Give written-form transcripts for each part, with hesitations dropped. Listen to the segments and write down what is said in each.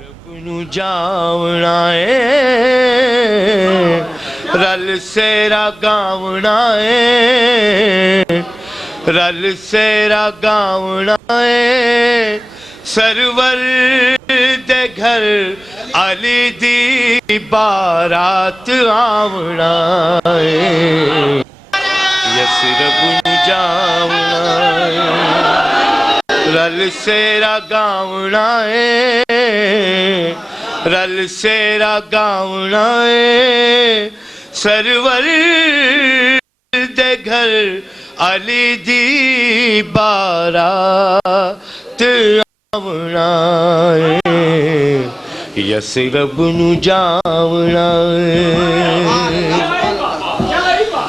رب نو جاونا ہے رل سیرا گاونا ہے رل سیرا گاونا ہے سرور دے گھر علی دی بارات آونا ہے یسرب نو جاونا ہے رل سیرا گاونا ہے رل سیرا گاونا ہے سرور دے گھر علی دی بارات آونا ہے یسرب نو جاونا ہے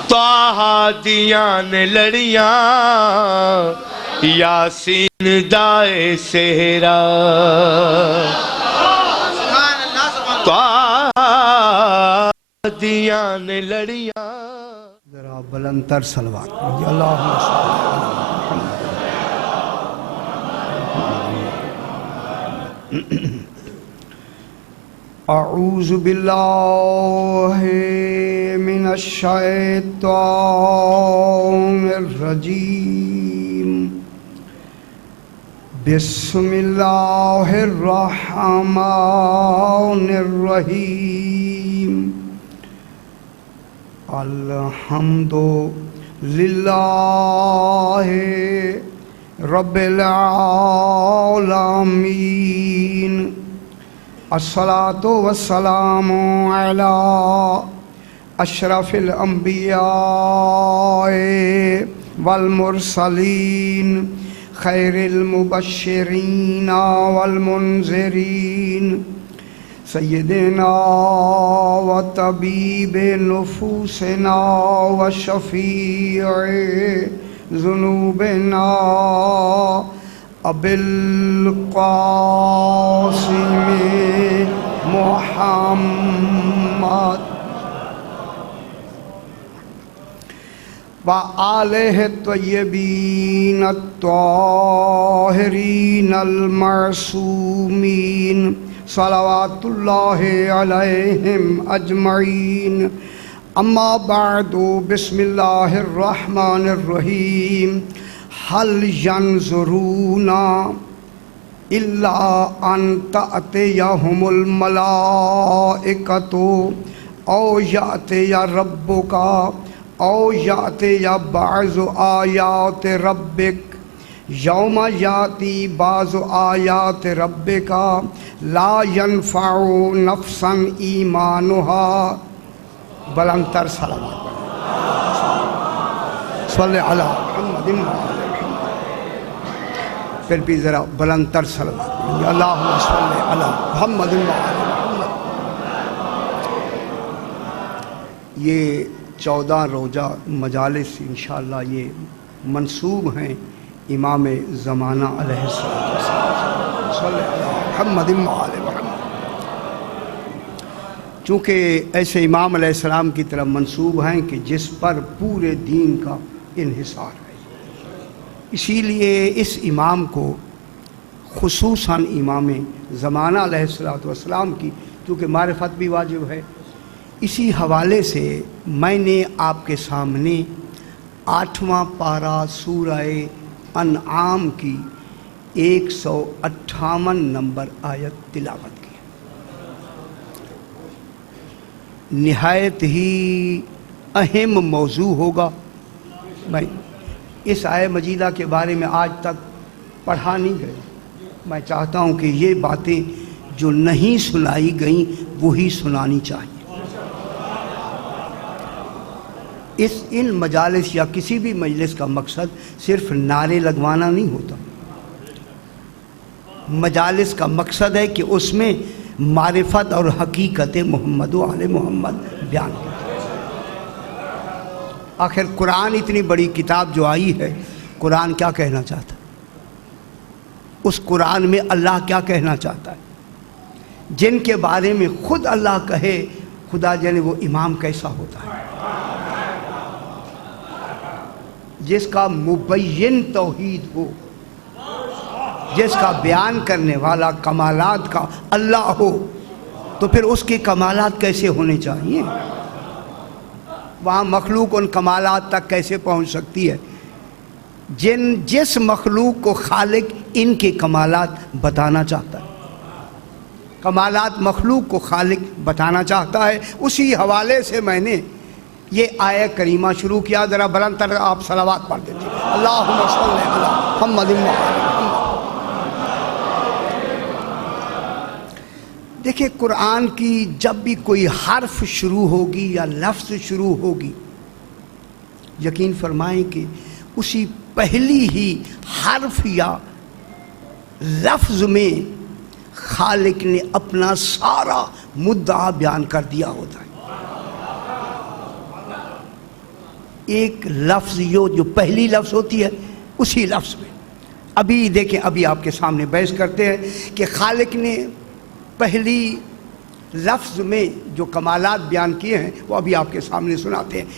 طاہا دیاں نے لڑیاں یاسین دائے سہرا طاہا دیاں نے لڑیاں ذرا بلند تر صلوات اللہم صلی اعوذ باللہ من الشیطان الرجیم بسم اللہ الرحمن الرحیم الحمد للہ رب العالمین الصلاة والسلام علی اشرف الانبیاء والمرسلین خیر المبشرین والمنذرین سیدنا و طبیب نفوسنا و شفیع ذنوبنا ابی القاسم محمد وآلہ الطیبین الطاہرین المعصومین صلوات اللہ علیہم اجمعین اما بعد بسم اللہ الرحمن الرحیم حل ینظرون الا ان تأتیہم الملائکۃ او یأتی ربک او یأتی بعض آیات ربک یوم یاتی بعض آیات ربک لا ینفع نفسا ایمانہا بلندتر صلوات صلی علی محمد پھر بھی ذرا بلندتر صلوات اللہم صلی علی محمد یہ 14 روزہ مجالس انشاءاللہ یہ منسوب ہیں امام زمانہ علیہ السلام صلی اللہ محمد محمد چونکہ ایسے امام علیہ السلام کی طرف منسوب ہیں کہ جس پر پورے دین کا انحصار ہے اسی لیے اس امام کو خصوصاً امام زمانہ علیہ السلام کی چونکہ معرفت بھی واجب ہے اسی حوالے سے میں نے آپ کے سامنے 8واں پارہ سورہ انعام کی 158 نمبر آیت تلاوت کی نہایت ہی اہم موضوع ہوگا میں اس آیت مجیدہ کے بارے میں آج تک پڑھا نہیں گیا میں چاہتا ہوں کہ یہ باتیں جو نہیں سنائی گئیں وہی سنانی چاہیے ان مجالس یا کسی بھی مجلس کا مقصد صرف نعرے لگوانا نہیں ہوتا مجالس کا مقصد ہے کہ اس میں معرفت اور حقیقت محمد و آل محمد بیان کی آخر قرآن اتنی بڑی کتاب جو آئی ہے قرآن کیا کہنا چاہتا ہے اس قرآن میں اللہ کیا کہنا چاہتا ہے جن کے بارے میں خود اللہ کہے خدا جانے وہ امام کیسا ہوتا ہے جس کا مبین توحید ہو جس کا بیان کرنے والا کمالات کا اللہ ہو تو پھر اس کے کمالات کیسے ہونے چاہیے؟ وہاں مخلوق ان کمالات تک کیسے پہنچ سکتی ہے جس مخلوق کو خالق ان کے کمالات بتانا چاہتا ہے؟ کمالات مخلوق کو خالق بتانا چاہتا ہے۔ اسی حوالے سے میں نے یہ آیہ کریمہ شروع کیا، ذرا بلند تر آپ صلوات پڑھ دیجیے، اللہم صلی علی محمد و آل محمد۔ دیکھیں قرآن کی جب بھی کوئی حرف شروع ہوگی یا لفظ شروع ہوگی، یقین فرمائیں کہ اسی پہلی ہی حرف یا لفظ میں خالق نے اپنا سارا مدعا بیان کر دیا ہوتا ہے۔ ایک لفظ جو پہلی لفظ ہوتی ہے اسی لفظ میں، ابھی دیکھیں، ابھی آپ کے سامنے بحث کرتے ہیں کہ خالق نے پہلی لفظ میں جو کمالات بیان کیے ہیں وہ ابھی آپ کے سامنے سناتے ہیں۔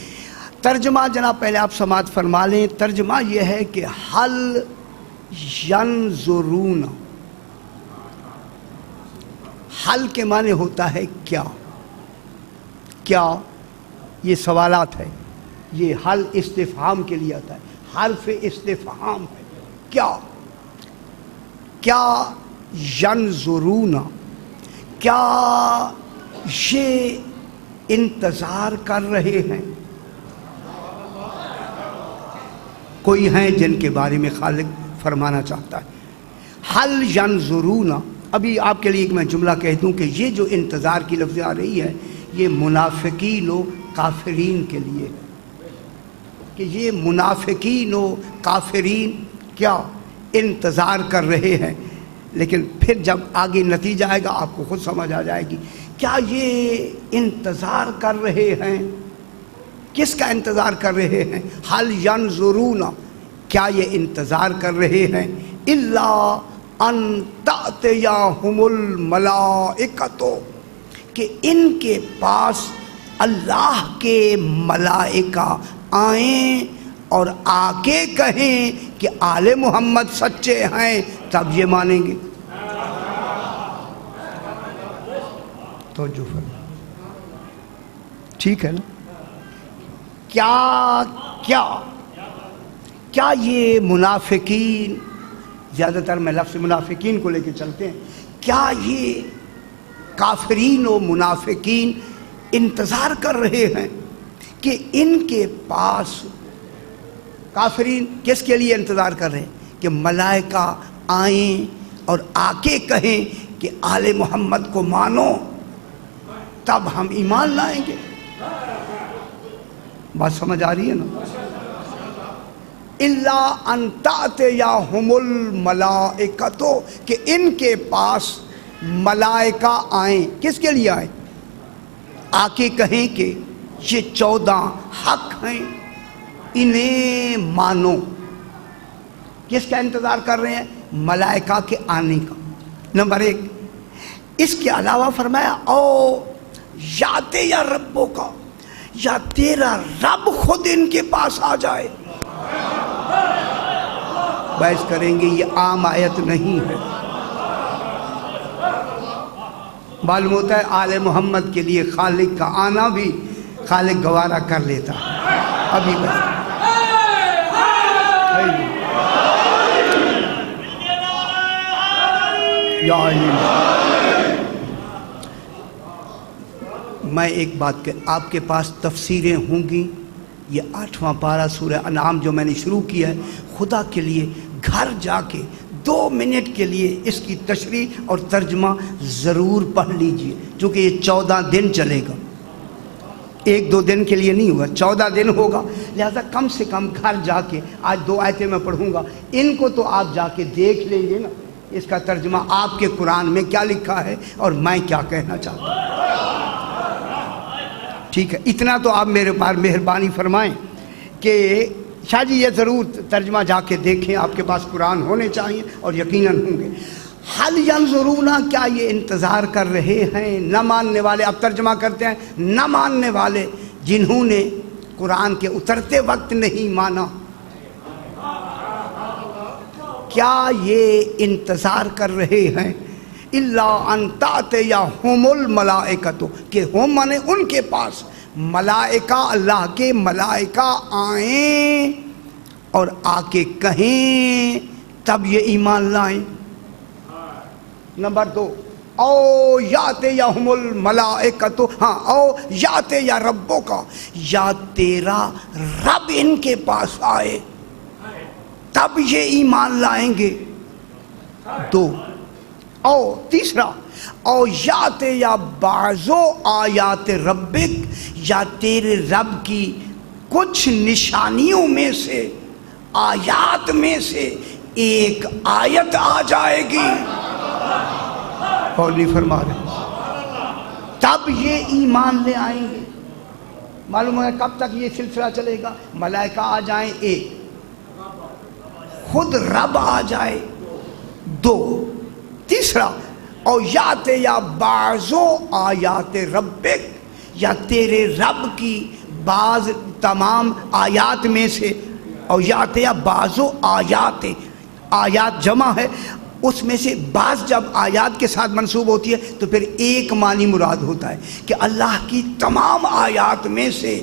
ترجمہ جناب پہلے آپ سماعت فرما لیں۔ ترجمہ یہ ہے کہ حل ینظرون، حل کے معنی ہوتا ہے کیا، کیا، یہ سوالات ہے، یہ حل استفہام کے لیے آتا ہے، حرف استفہام ہے، کیا، کیا ینظرون، کیا یہ انتظار کر رہے ہیں؟ کوئی ہیں جن کے بارے میں خالق فرمانا چاہتا ہے حل ینظرون۔ ابھی آپ کے لیے ایک میں جملہ کہہ دوں کہ یہ جو انتظار کی لفظ آ رہی ہے یہ منافقین و کافرین کے لیے ہے، کہ یہ منافقین و کافرین کیا انتظار کر رہے ہیں، لیکن پھر جب آگے نتیجہ آئے گا آپ کو خود سمجھ آ جائے گی۔ کیا یہ انتظار کر رہے ہیں؟ کس کا انتظار کر رہے ہیں؟ حل ینظرون، کیا یہ انتظار کر رہے ہیں الا ان تأتیہم الملائکۃ، کہ ان کے پاس اللہ کے ملائکہ آئیں اور آ کے کہیں کہ آل محمد سچے ہیں، تب یہ مانیں گے۔ توجہ فرمائیں، ٹھیک ہے نا؟ کیا یہ منافقین، زیادہ تر میں لفظ منافقین کو لے کے چلتے ہیں، کیا یہ کافرین و منافقین انتظار کر رہے ہیں کہ ان کے پاس، کافرین کس کے لیے انتظار کر رہے ہیں؟ کہ ملائکہ آئیں اور آ کے کہیں کہ آل محمد کو مانو تب ہم ایمان لائیں گے۔ بات سمجھ آ رہی ہے نا؟ الا ان تأتیہم الملائکۃ، کہ ان کے پاس ملائکہ آئیں، کس کے لیے آئیں؟ آ کے کہیں کہ یہ 14 حق ہیں، انہیں مانو۔ کس کا انتظار کر رہے ہیں؟ ملائکہ کے آنے کا، نمبر 1۔ اس کے علاوہ فرمایا او یاتے یا ربوں کا، یا تیرا رب خود ان کے پاس آ جائے۔ بحث کریں گے یہ عام آیت نہیں ہے، معلوم ہوتا ہے آل محمد کے لیے خالق کا آنا بھی خالق گوارا کر لیتا ہے۔ ابھی بس میں ایک بات کہ آپ کے پاس تفسیریں ہوں گی، یہ 8واں پارہ سورہ انعام جو میں نے شروع کیا ہے، خدا کے لیے گھر جا کے 2 منٹ کے لیے اس کی تشریح اور ترجمہ ضرور پڑھ لیجئے، چونکہ یہ 14 دن چلے گا، 1-2 دن کے لیے نہیں ہوگا، 14 دن ہوگا، لہذا کم سے کم گھر جا کے آج 2 آیتیں میں پڑھوں گا، ان کو تو آپ جا کے دیکھ لیں گے نا، اس کا ترجمہ آپ کے قرآن میں کیا لکھا ہے اور میں کیا کہنا چاہتا ہوں۔ ٹھیک ہے، اتنا تو آپ میرے پاس مہربانی فرمائیں کہ شاہ جی یہ ضرور ترجمہ جا کے دیکھیں، آپ کے پاس قرآن ہونے چاہیے اور یقیناً ہوں گے۔ حل ینظرون، کیا یہ انتظار کر رہے ہیں نہ ماننے والے، اب ترجمہ کرتے ہیں، نہ ماننے والے جنہوں نے قرآن کے اترتے وقت نہیں مانا، کیا یہ انتظار کر رہے ہیں الا ان تأتیہم الملائکۃ کہ ہم مانے ان کے پاس ملائکہ، اللہ کے ملائکہ آئیں اور آ کے کہیں تب یہ ایمان لائیں۔ نمبر 2 او یاتیہم الملائکۃ، ہاں او یاتے یا ربوں کا، یا تیرا رب ان کے پاس آئے تب یہ ایمان لائیں گے۔ 2 او تیسرا او یاتے یا بعضو آیات ربک، یا تیرے رب کی کچھ نشانیوں میں سے، آیات میں سے ایک آیت آ جائے گی، قولی فرما رہے تب یہ ایمان لے آئیں گے۔ معلوم ہے کب تک یہ سلسلہ چلے گا؟ ملائکہ آ جائیں 1، خود رب آ جائے 2، تیسرا او یاتے یا بعضو آیات ربک، یا تیرے رب کی بعض تمام آیات میں سے، او یاتے یا بعضو آیات، آیات جمع ہے، اس میں سے بعض جب آیات کے ساتھ منسوب ہوتی ہے تو پھر ایک معنی مراد ہوتا ہے کہ اللہ کی تمام آیات میں سے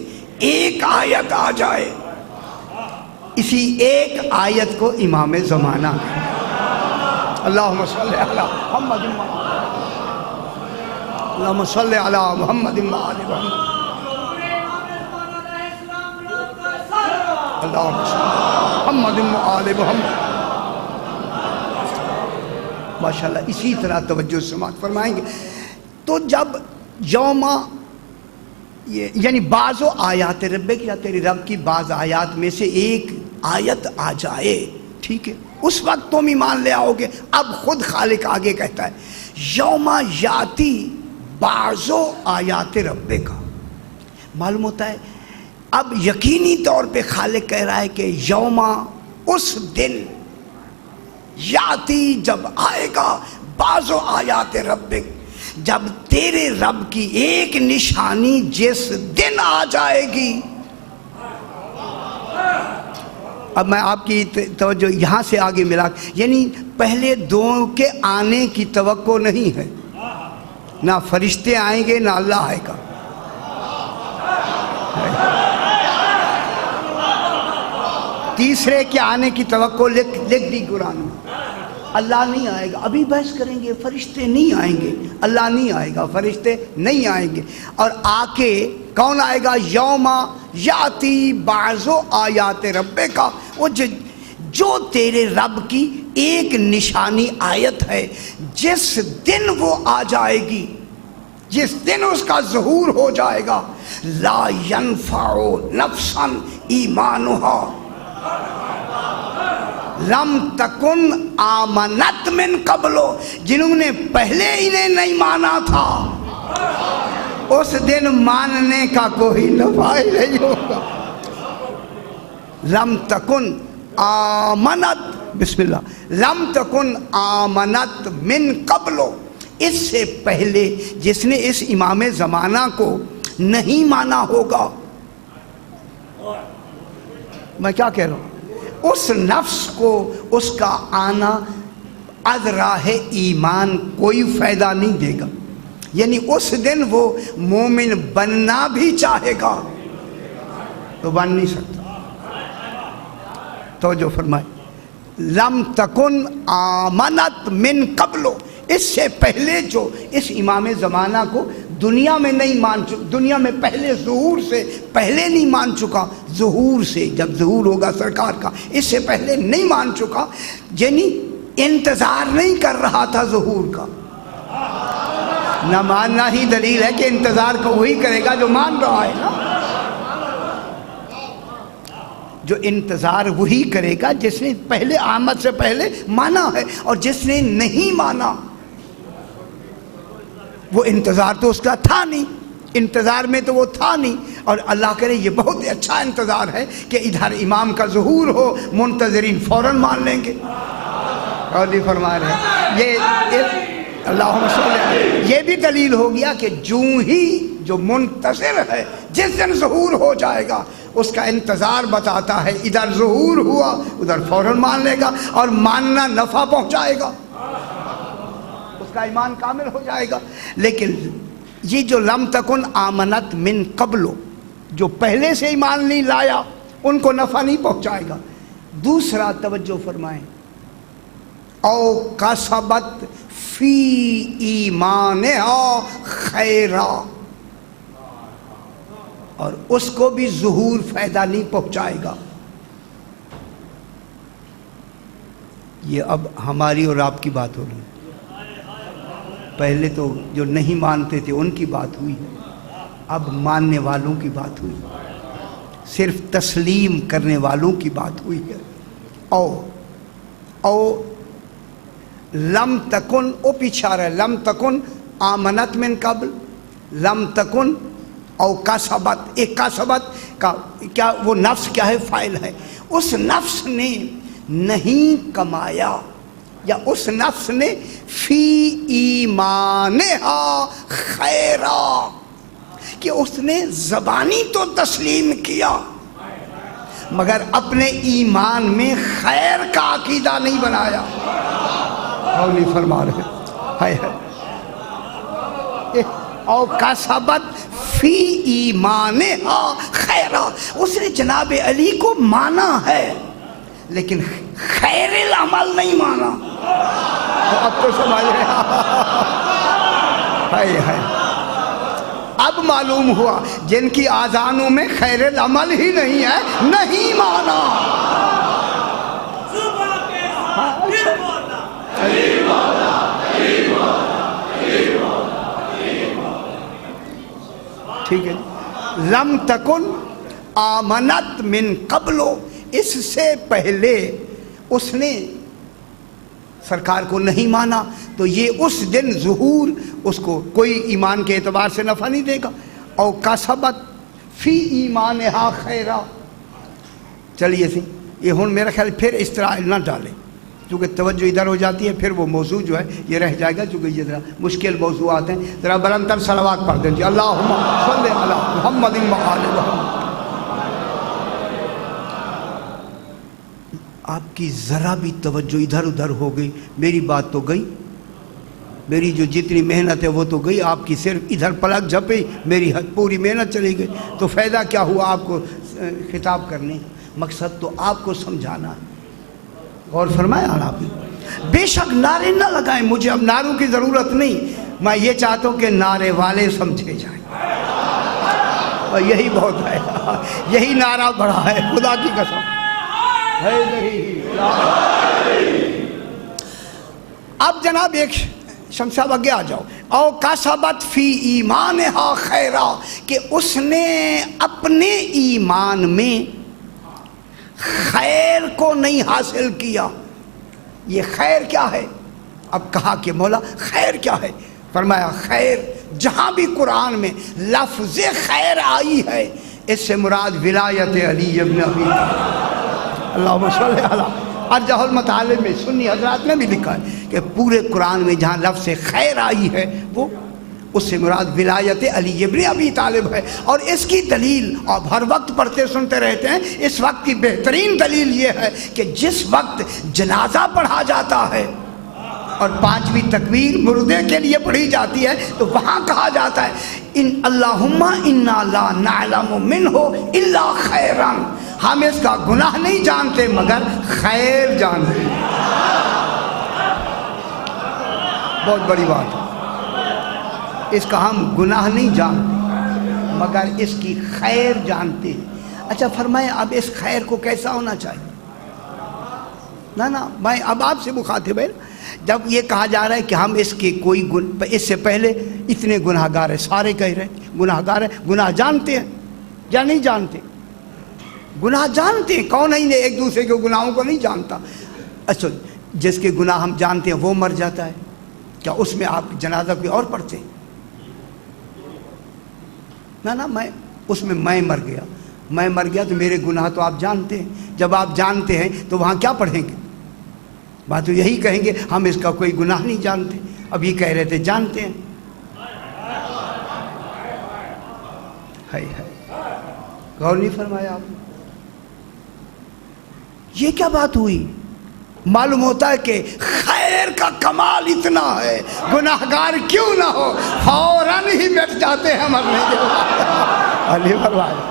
ایک آیت آ جائے۔ اسی ایک آیت کو امام زمانہ ہے۔ اللہم صلی علی محمد، اللہم صلی علی محمد وآل محمد، اللہم صلی علی محمد وآل محمد۔ ماشاءاللہ اسی طرح توجہ سماعت فرمائیں گے۔ تو جب یوما یعنی بعض آیات ربک، یا تیرے رب کی بعض آیات میں سے ایک آیت آ جائے، ٹھیک ہے، اس وقت تم ایمان لے آؤ گے۔ اب خود خالق آگے کہتا ہے یوما یاتی بعض آیات ربک، معلوم ہوتا ہے اب یقینی طور پہ خالق کہہ رہا ہے کہ یوما اس دن، یاتی جب آئے گا، بعض آیات ربک جب تیرے رب کی ایک نشانی جس دن آ جائے گی۔ اب میں آپ کی توجہ یہاں سے آگے ملا، یعنی پہلے دو کے آنے کی توقع نہیں ہے، نہ فرشتے آئیں گے نہ اللہ آئے گا۔ تیسرے کے آنے کی توقع لکھ دی قرآن میں، اللہ نہیں آئے گا۔ ابھی بحث کریں گے، فرشتے نہیں آئیں گے، اللہ نہیں آئے گا، فرشتے نہیں آئیں گے، اور آ کے کون آئے گا؟ یوما یاتی بعض آیات ربک کا، وہ جو تیرے رب کی ایک نشانی آیت ہے، جس دن وہ آ جائے گی، جس دن اس کا ظہور ہو جائے گا، لا ينفع نفسا ایمانہا لم تکن آمنت من قبلو، جنہوں نے پہلے انہیں نہیں مانا تھا، اس دن ماننے کا کوئی نفع نہیں ہوگا۔ لم تکن آمنت، بسم اللہ، لم تکن آمنت من قبلو، اس سے پہلے جس نے اس امام زمانہ کو نہیں مانا ہوگا۔ میں کیا کہہ رہا ہوں؟ اس نفس کو اس کا آنا از راہ ایمان کوئی فائدہ نہیں دے گا، یعنی اس دن وہ مومن بننا بھی چاہے گا تو بن نہیں سکتا۔ توجہ فرمائے، لم تکن آمنت من قبلو، اس سے پہلے جو اس امام زمانہ کو دنیا میں نہیں مان چکا، دنیا میں پہلے ظہور سے پہلے نہیں مان چکا، ظہور سے جب ظہور ہوگا سرکار کا، اس سے پہلے نہیں مان چکا، یعنی انتظار نہیں کر رہا تھا ظہور کا۔ نہ ماننا ہی دلیل ہے کہ انتظار کو وہی کرے گا جو مان رہا ہے نا، جو انتظار وہی کرے گا جس نے پہلے آمد سے پہلے مانا ہے، اور جس نے نہیں مانا وہ انتظار تو اس کا تھا نہیں، انتظار میں تو وہ تھا نہیں۔ اور اللہ کرے یہ بہت اچھا انتظار ہے کہ ادھر امام کا ظہور ہو، منتظرین فوراً مان لیں گے۔ اور فرما رہے ہیں یہ اللہم صلی یہ بھی دلیل ہو گیا کہ جو ہی جو منتظر ہے جس دن ظہور ہو جائے گا اس کا انتظار بتاتا ہے، ادھر ظہور ہوا ادھر فوراً مان لے گا، اور ماننا نفع پہنچائے گا، اس کا ایمان کامل ہو جائے گا۔ لیکن یہ جو لم تکن آمنت من قبلو، جو پہلے سے ایمان نہیں لایا ان کو نفع نہیں پہنچائے گا۔ دوسرا توجہ فرمائیں، او کسبت فی ایمانہا خیرا، اور اس کو بھی ظہور فائدہ نہیں پہنچائے گا۔ یہ اب ہماری اور آپ کی بات ہو رہی ہے، پہلے تو جو نہیں مانتے تھے ان کی بات ہوئی ہے، اب ماننے والوں کی بات ہوئی، صرف تسلیم کرنے والوں کی بات ہوئی ہے۔ او لم تکن، او پیچھے آ رہا ہے، لم تکن آمنت من قبل، لم تکن او کسبت، ایک کسبت کا کیا وہ نفس کیا ہے؟ فاعل ہے۔ اس نفس نے نہیں کمایا، یا اس نفس نے فی ایمانہا خیرا، کہ اس نے زبانی تو تسلیم کیا مگر اپنے ایمان میں خیر کا عقیدہ نہیں بنایا۔ اور نہیں فرما رہے ہائے ہائے، او کسبت فی ایمانہا خیرا، اس نے جناب علی کو مانا ہے لیکن خیر العمل نہیں مانا۔ اب تو سمجھ رہے ہائے ہائے، اب معلوم ہوا جن کی آذانوں میں خیر العمل ہی نہیں ہے، نہیں مانا۔ ٹھیک ہے جی، لم تکن آمنت من قبلو، اس سے پہلے اس نے سرکار کو نہیں مانا تو یہ اس دن ظہور اس کو کوئی ایمان کے اعتبار سے نفع نہیں دے گا۔ او کسبت فی ایمانہا خیرا، چلیے سی یہ ہن میرا خیال پھر اس طرح نہ ڈالیں کیونکہ توجہ ادھر ہو جاتی ہے، پھر وہ موضوع جو ہے یہ رہ جائے گا، چونکہ یہ ذرا مشکل موضوعات ہیں۔ ذرا بلندر صلوات پڑھ دیں جی، اللہم صلی علی محمد و آل محمد۔ آپ کی ذرا بھی توجہ ادھر ادھر ہو گئی، میری بات تو گئی، میری جو جتنی محنت ہے وہ تو گئی، آپ کی صرف ادھر پلک جھپی، میری پوری محنت چلی گئی، تو فائدہ کیا ہوا آپ کو خطاب کرنے؟ مقصد تو آپ کو سمجھانا ہے۔ غور فرمائیں آپ، بے شک نعرے نہ لگائیں، مجھے اب نعروں کی ضرورت نہیں، میں یہ چاہتا ہوں کہ نعرے والے سمجھے جائیں، اور یہی بہت ہے، یہی نعرہ بڑا ہے، خدا کی قسم۔ اب جناب ایک شمس صاحب آگے آ جاؤ، او کسبت فی ایمانہا خیرا، کہ اس نے اپنے ایمان میں خیر کو نہیں حاصل کیا۔ یہ خیر کیا ہے؟ اب کہا کہ مولا خیر کیا ہے؟ فرمایا خیر جہاں بھی قرآن میں لفظ خیر آئی ہے اس سے مراد ولایت علی ابن ابی طالب، اللہم صلی علی۔ ارجح المطالب میں سنی حضرات نے بھی لکھا ہے کہ پورے قرآن میں جہاں لفظ خیر آئی ہے وہ اس سے مراد ولایت علی ابن ابی طالب ہے۔ اور اس کی دلیل آپ ہر وقت پڑھتے سنتے رہتے ہیں، اس وقت کی بہترین دلیل یہ ہے کہ جس وقت جنازہ پڑھا جاتا ہے اور 5ویں تکبیر مردے کے لیے پڑھی جاتی ہے تو وہاں کہا جاتا ہے ان اللہم انا لا نعلم منہ الا خیرا، ہم اس کا گناہ نہیں جانتے مگر خیر جانتے ہیں۔ بہت بڑی بات ہے، اس کا ہم گناہ نہیں جانتے مگر اس کی خیر جانتے ہیں۔ اچھا فرمائیں اب اس خیر کو کیسا ہونا چاہیے؟ نا میں اب آپ سے مخاطب ہے، جب یہ کہا جا رہا ہے کہ ہم اس کے کوئی اس سے پہلے اتنے گناہ گار ہیں، سارے کہہ رہے ہیں گناہ گار ہیں، گناہ جانتے ہیں یا نہیں جانتے؟ گناہ جانتے ہیں، کون نہیں ایک دوسرے کے گناہوں کو نہیں جانتا؟ اچھا جس کے گناہ ہم جانتے ہیں وہ مر جاتا ہے، کیا اس میں آپ جنازہ کوئی اور پڑھتے ہیں؟ نا میں اس میں میں مر گیا تو میرے گناہ تو آپ جانتے ہیں، جب آپ جانتے ہیں تو وہاں کیا پڑھیں گے؟ بات تو یہی کہیں گے ہم اس کا کوئی گناہ نہیں جانتے۔ اب یہ کہہ رہے تھے جانتے ہیں، ہے غور نہیں فرمایا آپ نے؟ یہ کیا بات ہوئی؟ معلوم ہوتا ہے کہ خیر کا کمال اتنا ہے، گناہگار کیوں نہ ہو فوراً ہی بیٹھ جاتے ہیں مرنے کے بعد۔ علی فرمایا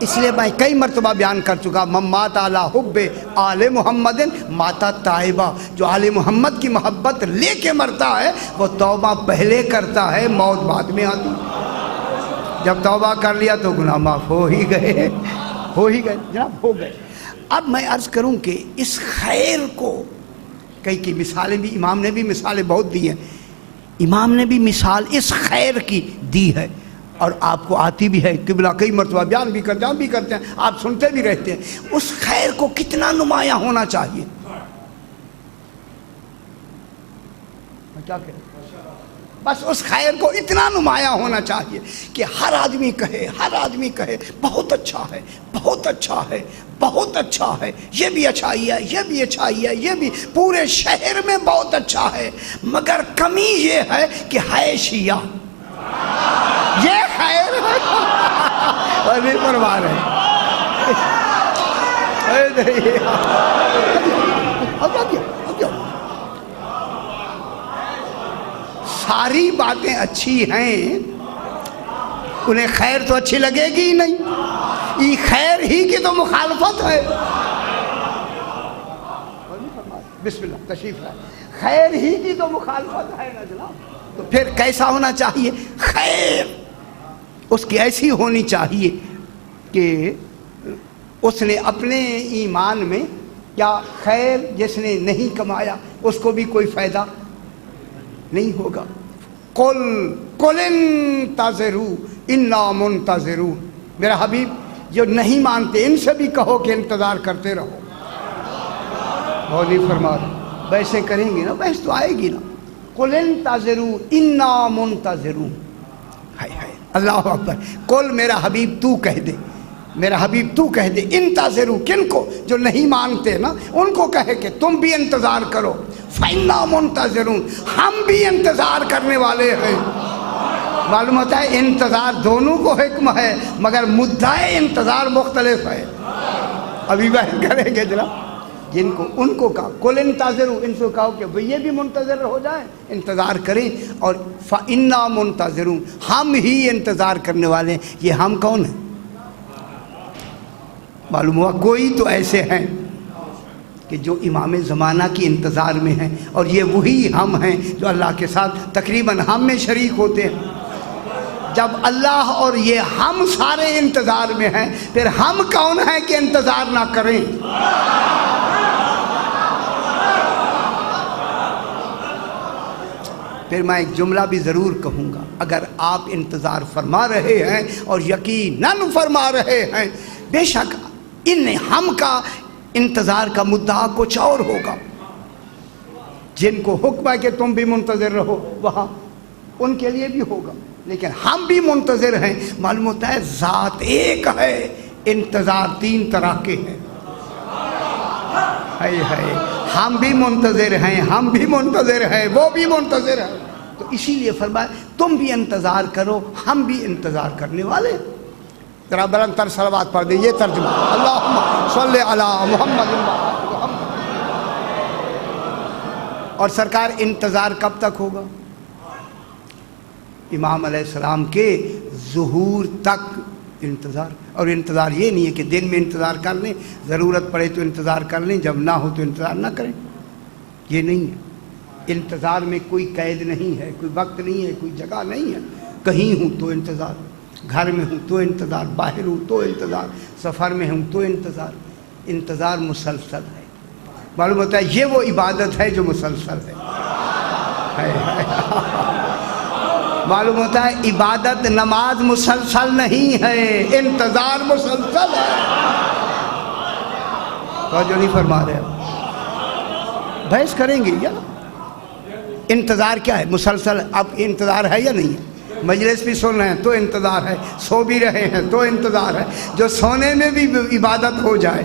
اس لیے میں کئی مرتبہ بیان کر چکا، مات علی حب آل محمد ماتا طائبہ، جو آل محمد کی محبت لے کے مرتا ہے وہ توبہ پہلے کرتا ہے، موت بعد میں آتی۔ جب توبہ کر لیا تو گناہ معاف ہو ہی گئے جناب، ہو گئے۔ اب میں عرض کروں کہ اس خیر کو کئی مثالیں بھی امام نے بھی مثالیں بہت دی ہیں، امام نے بھی مثال اس خیر کی دی ہے اور آپ کو آتی بھی ہے، قبلہ کئی مرتبہ بیان بھی کرتے ہیں، آپ سنتے بھی رہتے ہیں۔ اس خیر کو کتنا نمایاں ہونا چاہیے، میں کیا کہہ رہا ہوں؟ بس اس خیر کو اتنا نمایاں ہونا چاہیے کہ ہر آدمی کہے بہت اچھا ہے، بہت اچھا ہے، بہت اچھا ہے، یہ بھی اچھائی ہے، یہ بھی اچھائی ہے، یہ بھی پورے شہر میں بہت اچھا ہے، مگر کمی یہ ہے کہ ہے شیعہ، یہ خیر ہے اور نہیں پروا رہے۔ ساری باتیں اچھی ہیں، انہیں خیر تو اچھی لگے گی ہی نہیں، یہ خیر ہی کی تو مخالفت ہے۔ بسم اللہ تشریف ہے، خیر ہی کی تو مخالفت ہے نا جناب، تو پھر کیسا ہونا چاہیے؟ خیر اس کی ایسی ہونی چاہیے کہ اس نے اپنے ایمان میں کیا خیر جس نے نہیں کمایا اس کو بھی کوئی فائدہ نہیں ہوگا۔ قل انتظروا انا منتظرون، میرا حبیب جو نہیں مانتے ان سے بھی کہو کہ انتظار کرتے رہو۔ نہیں فرما رہے ویسے کریں گے نا، بحث تو آئے گی نا۔ قل انتظروا انا منتظرون، اللہ اکبر۔ قل میرا حبیب تو کہہ دے، میرا حبیب تو کہہ دے، انتظروا کن کو؟ جو نہیں مانتے نا ان کو کہے کہ تم بھی انتظار کرو، فإنا منتظرون، ہم بھی انتظار کرنے والے ہیں۔ معلوم ہوتا ہے انتظار دونوں کو حکم ہے مگر مدعا انتظار مختلف ہے۔ ابھی بحث کریں گے جناب، جن کو ان کو کہا قل انتظروا، ان سے کہو کہ یہ بھی منتظر ہو جائیں، انتظار کریں، اور فإنا منتظرون، ہم ہی انتظار کرنے والے ہیں۔ یہ ہم کون ہیں؟ معلوم ہوا کوئی تو ایسے ہیں کہ جو امام زمانہ کی انتظار میں ہیں، اور یہ وہی ہم ہیں جو اللہ کے ساتھ تقریباً ہم میں شریک ہوتے ہیں۔ جب اللہ اور یہ ہم سارے انتظار میں ہیں، پھر ہم کون ہیں کہ انتظار نہ کریں؟ پھر میں ایک جملہ بھی ضرور کہوں گا، اگر آپ انتظار فرما رہے ہیں اور یقیناً فرما رہے ہیں، بے شک ان ہم کا انتظار کا مدعا کچھ اور ہوگا۔ جن کو حکم ہے کہ تم بھی منتظر رہو وہاں ان کے لیے بھی ہوگا، لیکن ہم بھی منتظر ہیں۔ معلوم ہوتا ہے ذات ایک ہے، انتظار تین طرح کے ہیں۔ ہم بھی منتظر ہیں، ہم بھی منتظر ہیں، وہ بھی منتظر ہے، تو اسی لیے فرمایا تم بھی انتظار کرو، ہم بھی انتظار کرنے والے۔ ذرا بلند تر صلوات پڑھ دیں، یہ ترجمہ، اللہم صلی علی محمد۔ اور سرکار انتظار کب تک ہوگا؟ امام علیہ السلام کے ظہور تک انتظار۔ اور انتظار یہ نہیں ہے کہ دن میں انتظار کر لیں، ضرورت پڑے تو انتظار کر لیں، جب نہ ہو تو انتظار نہ کریں، یہ نہیں ہے۔ انتظار میں کوئی قید نہیں ہے، کوئی وقت نہیں ہے، کوئی جگہ نہیں ہے۔ کہیں ہوں تو انتظار، گھر میں ہوں تو انتظار، باہر ہوں تو انتظار، سفر میں ہوں تو انتظار۔ انتظار مسلسل ہے۔ معلوم ہوتا ہے یہ وہ عبادت ہے جو مسلسل ہے۔ معلوم ہوتا ہے عبادت نماز مسلسل نہیں ہے، انتظار مسلسل ہے۔ توجہ نہیں فرما رہے، بحث کریں گے یا انتظار کیا ہے؟ مسلسل۔ اب انتظار ہے یا نہیں ہے؟ مجلس بھی سن رہے ہیں تو انتظار ہے، سو بھی رہے ہیں تو انتظار ہے، جو سونے میں بھی عبادت ہو جائے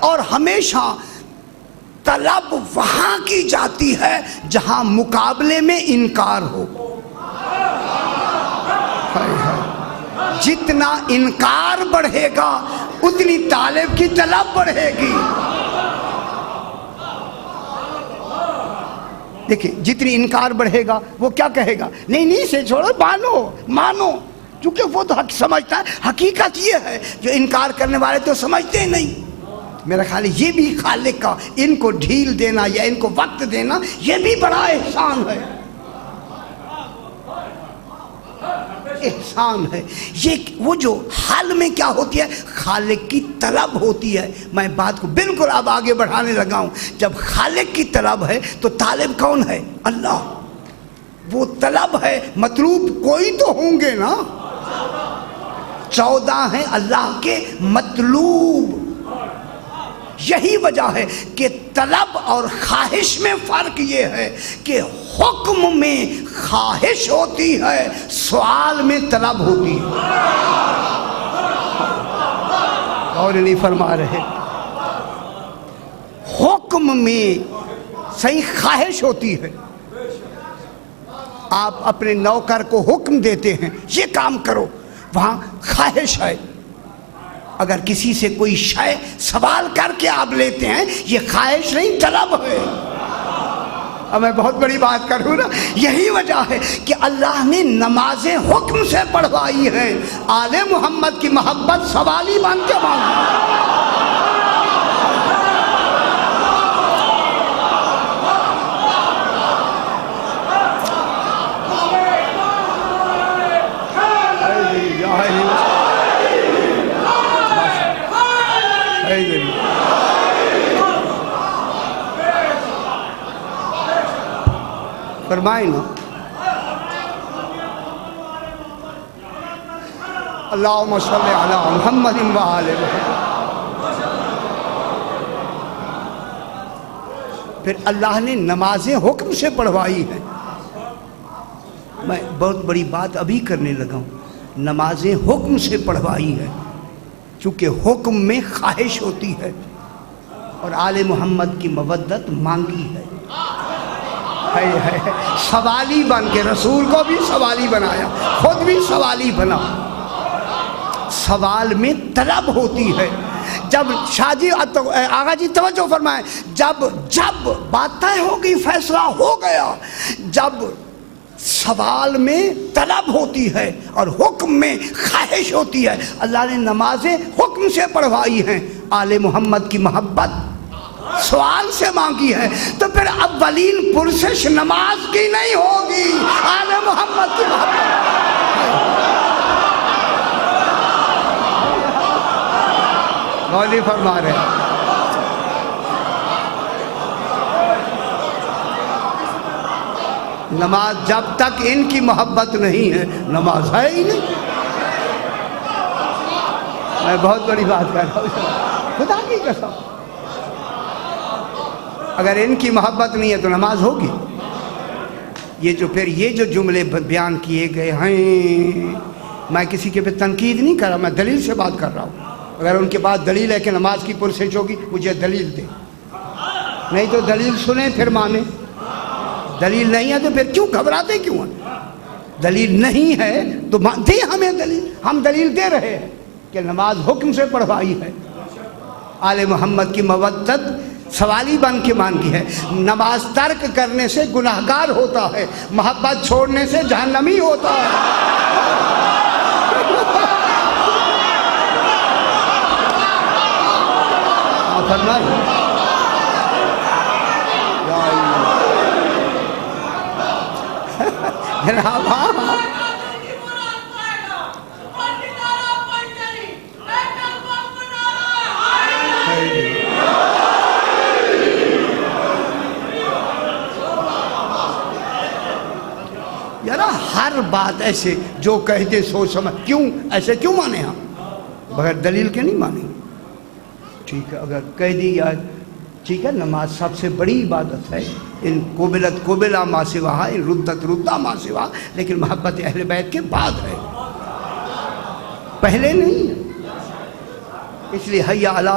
اور ہمیشہ طلب وہاں کی جاتی ہے جہاں مقابلے میں انکار ہو۔ جتنا انکار بڑھے گا اتنی طالب کی طلب بڑھے گی۔ دیکھیں جتنی انکار بڑھے گا وہ کیا کہے گا؟ نہیں نہیں سے چھوڑو، مانو مانو، کیونکہ وہ تو حق سمجھتا ہے۔ حقیقت یہ ہے جو انکار کرنے والے تو سمجھتے ہی نہیں۔ میرا خیال ہے یہ بھی خالق کا ان کو ڈھیل دینا یا ان کو وقت دینا یہ بھی بڑا احسان ہے، احسان ہے۔ یہ وہ جو حال میں کیا ہوتی ہے، خالق کی طلب ہوتی ہے۔ میں بات کو بالکل اب آگے بڑھانے لگا ہوں۔ جب خالق کی طلب ہے تو طالب کون ہے؟ اللہ۔ وہ طلب ہے، مطلوب کوئی تو ہوں گے نا۔ 14 ہیں اللہ کے مطلوب۔ یہی وجہ ہے کہ طلب اور خواہش میں فرق یہ ہے کہ حکم میں خواہش ہوتی ہے، سوال میں طلب ہوتی ہے۔ اور نہیں فرما رہے، حکم میں صحیح خواہش ہوتی ہے۔ آپ اپنے نوکر کو حکم دیتے ہیں یہ کام کرو، وہاں خواہش ہے۔ اگر کسی سے کوئی شے سوال کر کے آپ لیتے ہیں یہ خواہش نہیں، طلب ہے۔ اب میں بہت بڑی بات کروں نا، یہی وجہ ہے کہ اللہ نے نمازیں حکم سے پڑھوائی ہیں۔ آل محمد کی محبت سوالی بن کے مانگی۔ فرمائیں نا، اللہم صلی علی محمد و آل محمد۔ پھر اللہ نے نمازیں حکم سے پڑھوائی ہیں۔ میں بہت بڑی بات ابھی کرنے لگا ہوں۔ نمازیں حکم سے پڑھوائی ہیں چونکہ حکم میں خواہش ہوتی ہے، اور آل محمد کی مودت مانگی ہے۔ سوالی بن کے، رسول کو بھی سوالی بنایا، خود بھی سوالی بنا۔ سوال میں طلب ہوتی ہے۔ جب شاہ جی آغا جی توجہ فرمائیں، جب بات طے ہو گئی، فیصلہ ہو گیا، جب سوال میں طلب ہوتی ہے اور حکم میں خواہش ہوتی ہے، اللہ نے نمازیں حکم سے پڑھوائی ہیں، آل محمد کی محبت سوال سے مانگی ہے، تو پھر اولین پرسش نماز کی نہیں ہوگی، آل محمد کی محبت۔ غوری فرما رہے ہیں۔ نماز جب تک ان کی محبت نہیں ہے نماز ہے ہی نہیں۔ میں بہت بڑی بات کر رہا ہوں، خدا کی قسم، اگر ان کی محبت نہیں ہے تو نماز ہوگی؟ یہ جو جملے بیان کیے گئے ہیں، میں کسی کے پہ تنقید نہیں کر رہا، میں دلیل سے بات کر رہا ہوں۔ اگر ان کے پاس دلیل ہے کہ نماز کی پرسش ہوگی، مجھے دلیل دیں، نہیں تو دلیل سنیں پھر مانیں۔ دلیل نہیں ہے تو پھر کیوں گھبراتے کیوں ہیں؟ دلیل نہیں ہے تو دیں ہمیں دلیل، ہم دلیل دے رہے ہیں کہ نماز حکم سے پڑھوائی ہے، آل محمد کی مودت سوالی بن کے مانگی ہے۔ نماز ترک کرنے سے گناہگار ہوتا ہے، محبت چھوڑنے سے جہنمی ہوتا ہے۔ ہر بات ایسے جو کہتے سوچ سمجھ، کیوں ایسے کیوں مانے ہم؟ بغیر دلیل کے نہیں مانیں۔ ٹھیک ہے، اگر کہہ دی یا ٹھیک ہے، نماز سب سے بڑی عبادت ہے، ان قبلہ ما سوا، ان ردہ ما سوا، لیکن محبت اہل بیت کے بعد ہے، پہلے نہیں ہے۔ اس لیے حی علی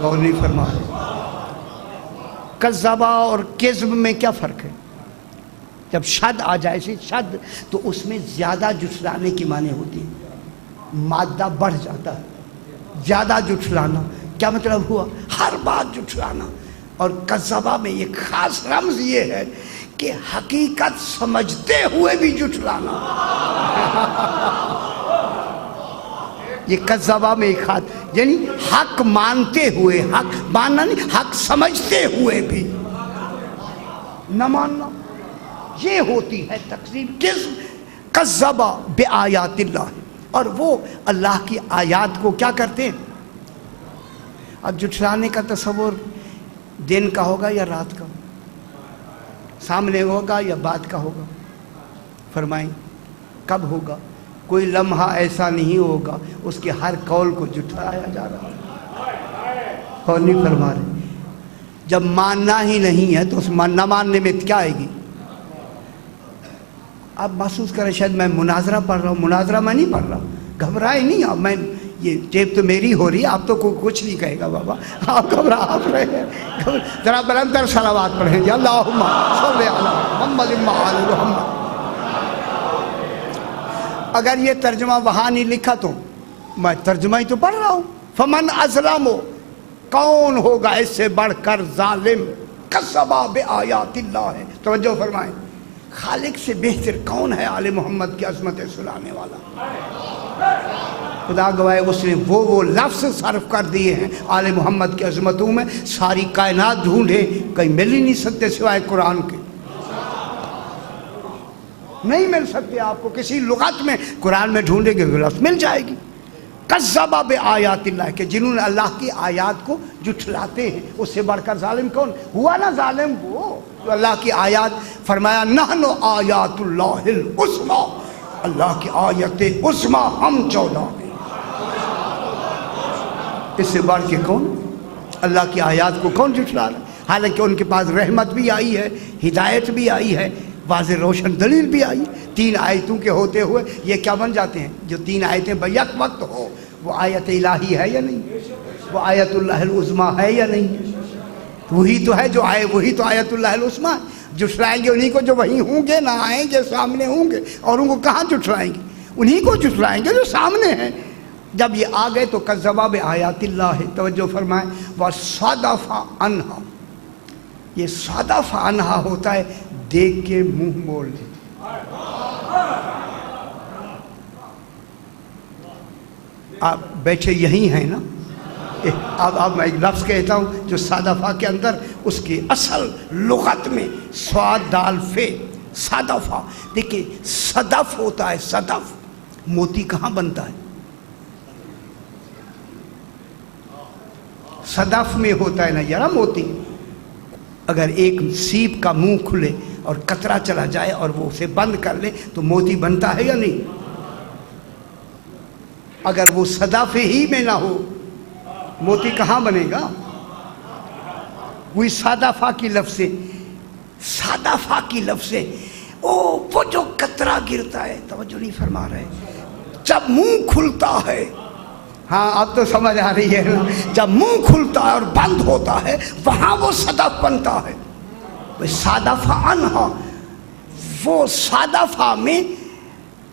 غور نہیں فرما رہے. کذبہ اور کذب میں کیا فرق ہے؟ جب شد آ جائے سے شد تو اس میں زیادہ جھٹلانے کی معنی ہوتی ہے، مادہ بڑھ جاتا ہے. زیادہ جھٹلانا کیا مطلب ہوا؟ ہر بات جھٹلانا. اور کذبہ میں ایک خاص رمز یہ ہے کہ حقیقت سمجھتے ہوئے بھی جھٹلانا. یہ کذبہ میں ایک خاص، یعنی حق مانتے ہوئے، حق ماننا نہیں، حق سمجھتے ہوئے بھی نہ ماننا. یہ ہوتی ہے تقسیم. کذبہ بآیات اللہ، اور وہ اللہ کی آیات کو کیا کرتے ہیں؟ اب جھٹلانے کا تصور دن کا ہوگا یا رات کا؟ سامنے ہوگا یا بعد کا ہوگا؟ فرمائیں کب ہوگا؟ کوئی لمحہ ایسا نہیں ہوگا اس کے ہر قول کو جھٹلایا جا رہا ہے. اور نہیں فرما رہے. جب ماننا ہی نہیں ہے تو اس نہ ماننے میں کیا آئے گی؟ آپ محسوس کریں شاید میں مناظرہ پڑھ رہا ہوں. مناظرہ میں نہیں پڑھ رہا ہوں، گھبرائے نہیں. اب میں یہ ٹیپ تو میری ہو رہی ہے، آپ تو کچھ نہیں کہے گا بابا. آپ گھبرا آپ رہے ہیں. ذرا بلندر صلوات پڑھیں جی. اللہم صلی علی محمد وعلی محمد. اگر یہ ترجمہ وہاں نہیں لکھا تو میں ترجمہ ہی تو پڑھ رہا ہوں. فمن اظلم، کون ہوگا اس سے بڑھ کر ظالم؟ کذبہ بآیات اللہ ہے. توجہ فرمائیں. خالق سے بہتر کون ہے آل محمد کی عظمت سلانے والا؟ خدا گواہ اس نے وہ لفظ صرف کر دیے ہیں آل محمد کی عظمتوں میں. ساری کائنات ڈھونڈے کہیں مل ہی نہیں سکتے سوائے قرآن کے. نہیں مل سکتے آپ کو کسی لغت میں. قرآن میں ڈھونڈے گے لفظ مل جائے گی. کذبہ بآیات اللہ، کہ جنہوں نے اللہ کی آیات کو جھٹلاتے ہیں. اس سے بڑھ کر ظالم کون ہوا؟ نا ظالم وہ جو اللہ کی آیات، فرمایا نحن آیات اللہ العظمیٰ، اللہ کی آیت عظمیٰ ہم 14 ہیں. اس سے بڑھ کے کون؟ اللہ کی آیات کو کون جھٹلا رہا ہے؟ حالانکہ ان کے پاس رحمت بھی آئی ہے، ہدایت بھی آئی ہے، واضح روشن دلیل بھی آئی. 3 آیتوں کے ہوتے ہوئے یہ کیا بن جاتے ہیں؟ جو 3 آیتیں بیک وقت ہو، وہ آیت الہی ہے یا نہیں؟ وہ آیت اللہ العظمیٰ ہے یا نہیں؟ وہی تو ہے جو آئے، وہی تو آیت اللہ العظمیٰ. جھٹلائیں گے انہی کو جو وہیں ہوں گے، نہ آئیں گے سامنے ہوں گے. اور ان کو کہاں جھٹلائیں گے؟ انہی کو جھٹلائیں گے جو سامنے ہیں. جب یہ آ گئے تو کذبہ بآیات اللہ. توجہ فرمائیں. وَصَدَفَ عَنْهَا، یہ صدف عنہا ہوتا ہے دیکھ کے منہ موڑ لے. آپ بیٹھے یہی ہیں نا. اب میں ایک لفظ کہتا ہوں جو صدفہ کے اندر اس کی اصل لغت میں صاد دال فے صدفہ. دیکھیں صدف ہوتا ہے. صدف موتی کہاں بنتا ہے؟ صدف میں ہوتا ہے نا یارا موتی. اگر ایک سیپ کا منہ کھلے اور قطرہ چلا جائے اور وہ اسے بند کر لے تو موتی بنتا ہے یا نہیں؟ اگر وہ صدف ہی میں نہ ہو موتی کہاں بنے گا؟ وہی صدفہ کی لفظ، صدفہ کی لفظ وہ جو قطرہ گرتا ہے. توجہ نہیں فرما رہے. جب منہ کھلتا ہے، ہاں اب تو سمجھ آ رہی ہے نا. جب منہ کھلتا ہے اور بند ہوتا ہے وہاں وہ صدف بنتا ہے. صدف عنہا، وہ صدفہ میں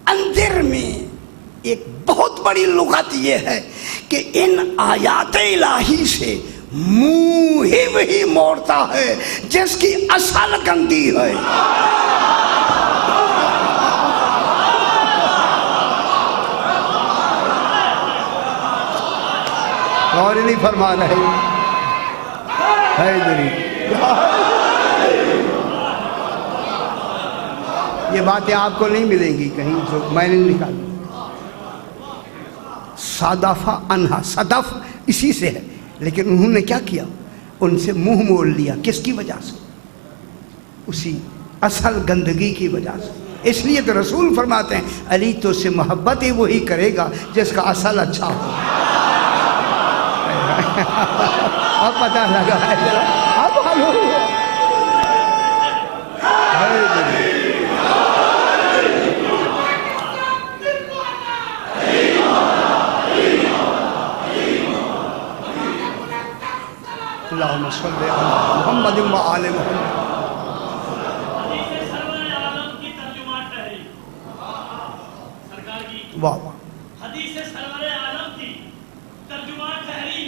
اندر میں ایک بہت بڑی لغت یہ ہے کہ ان آیات الہی سے منہ ہی وہی موڑتا ہے جس کی اصل گندی ہے. اور نہیں فرما رہے. یہ باتیں آپ کو نہیں ملیں گی کہیں جو میں نے نکالی. صدف عنہا، صدف اسی سے ہے، لیکن انہوں نے کیا کیا؟ ان سے منہ موڑ لیا. کس کی وجہ سے؟ اسی اصل گندگی کی وجہ سے. اس لیے تو رسول فرماتے ہیں علی تو سے محبت ہی وہی کرے گا جس کا اصل اچھا ہو. اب پتہ لگا ہے. اب اللہم صلی علی محمد و آل محمد. واہ واہ. حدیث سرور عالم کی ترجمہ ٹھہری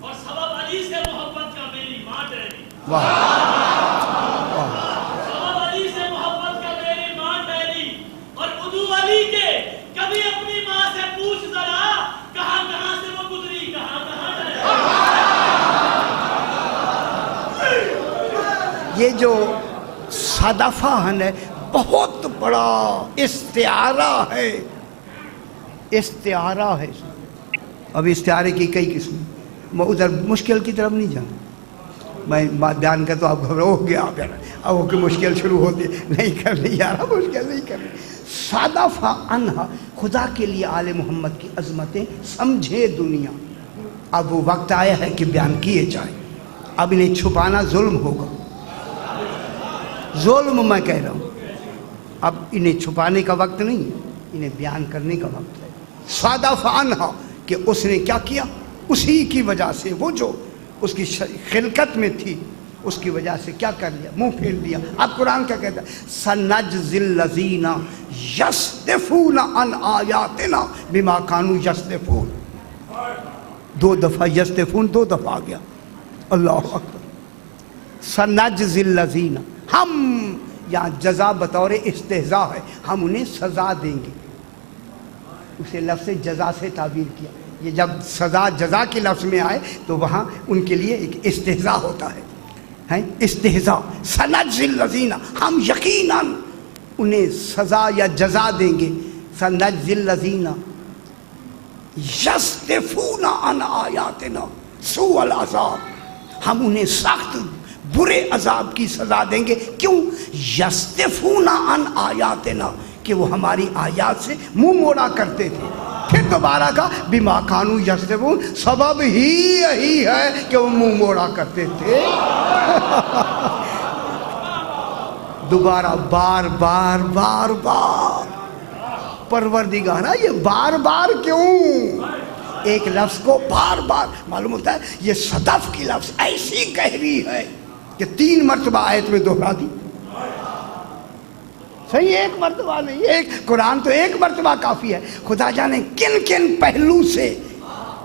اور سبب علی سے محبت کا میری ماں ٹھہری. واہ سبب علی سے محبت کا میری ماں ٹھہری اور ادو علی کے کبھی اپنی ماں سے پوچھ ذرا کہاں کہاں سے وہ گزری کہاں کہاں ٹھہری. یہ جو صدفہ ہے بہت بڑا استعارہ ہے. استعارہ ہے. اب استعارے کی کئی قسم. میں ادھر مشکل کی طرف نہیں جانا. میں بات بیان کرتا تو آپ گھبراؤ ہو گیا. اب وہ کہ مشکل شروع ہوتی ہے. نہیں کرنی یارا, مشکل نہیں کرنی. صدفہ عنہا, خدا کے لیے آل محمد کی عظمتیں سمجھے دنیا. اب وہ وقت آیا ہے کہ بیان کیے جائیں. اب انہیں چھپانا ظلم ہوگا. ظلم میں کہہ رہا ہوں. اب انہیں چھپانے کا وقت نہیں ہے, انہیں بیان کرنے کا وقت ہے. صدفہ عنہا کہ اس نے کیا کیا, اسی کی وجہ سے, وہ جو اس کی خلقت میں تھی اس کی وجہ سے کیا کر لیا, منہ پھیر دیا. اب قرآن کیا کہتا ہے, سنجزی الذین یصدفون عن آیاتنا بما کانوا یصدفون. 2 دفعہ یصدفون 2 دفعہ آ گیا. اللہ اکبر. سنجزی الذین, ہم یہاں جزا بطور استہزاء ہے, ہم انہیں سزا دیں گے. اسے لفظ جزا سے تعبیر کیا. یہ جب سزا جزا کے لفظ میں آئے تو وہاں ان کے لیے ایک استہزاء ہوتا ہے. استہزاء. سنجزی الذین, ہم یقیناً انہیں سزا یا جزا دیں گے. سنجزی الذین یصدفون عن آیاتنا سوء العذاب, ہم انہیں سخت برے عذاب کی سزا دیں گے. کیوں؟ یصدفون عن آیاتنا, کہ وہ ہماری آیات سے منہ موڑا کرتے تھے. پھر دوبارہ کہا بما کانوا یصدفون, سبب ہی یہی ہے کہ وہ منہ موڑا کرتے تھے. دوبارہ بار بار بار بار. پروردگارا یہ بار بار کیوں؟ ایک لفظ کو بار بار. معلوم ہوتا ہے یہ صدف کی لفظ ایسی گہری ہے کہ 3 مرتبہ آیت میں دوہرا دی. صحیح, 1 مرتبہ نہیں. ایک قرآن تو 1 مرتبہ کافی ہے. خدا جانے کن کن پہلو سے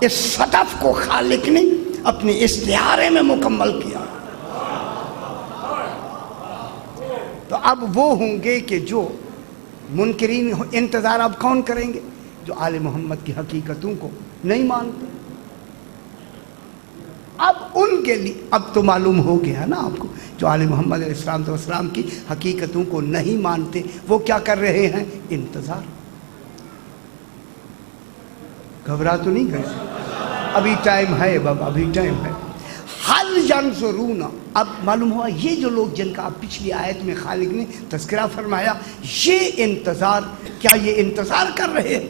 اس صدف کو خالق نے اپنے استعارے میں مکمل کیا. تو اب وہ ہوں گے کہ جو منکرین. انتظار اب کون کریں گے؟ جو آل محمد کی حقیقتوں کو نہیں مانتے. اب ان کے لیے اب تو معلوم ہو گیا نا آپ کو, جو آل محمد علیہ السلام کی حقیقتوں کو نہیں مانتے وہ کیا کر رہے ہیں؟ انتظار. گھبرا تو نہیں گئے؟ ابھی ٹائم ہے بابا, ابھی ٹائم ہے. حل ینظرون. اب معلوم ہوا یہ جو لوگ جن کا پچھلی آیت میں خالق نے تذکرہ فرمایا, یہ انتظار, کیا یہ انتظار کر رہے ہیں؟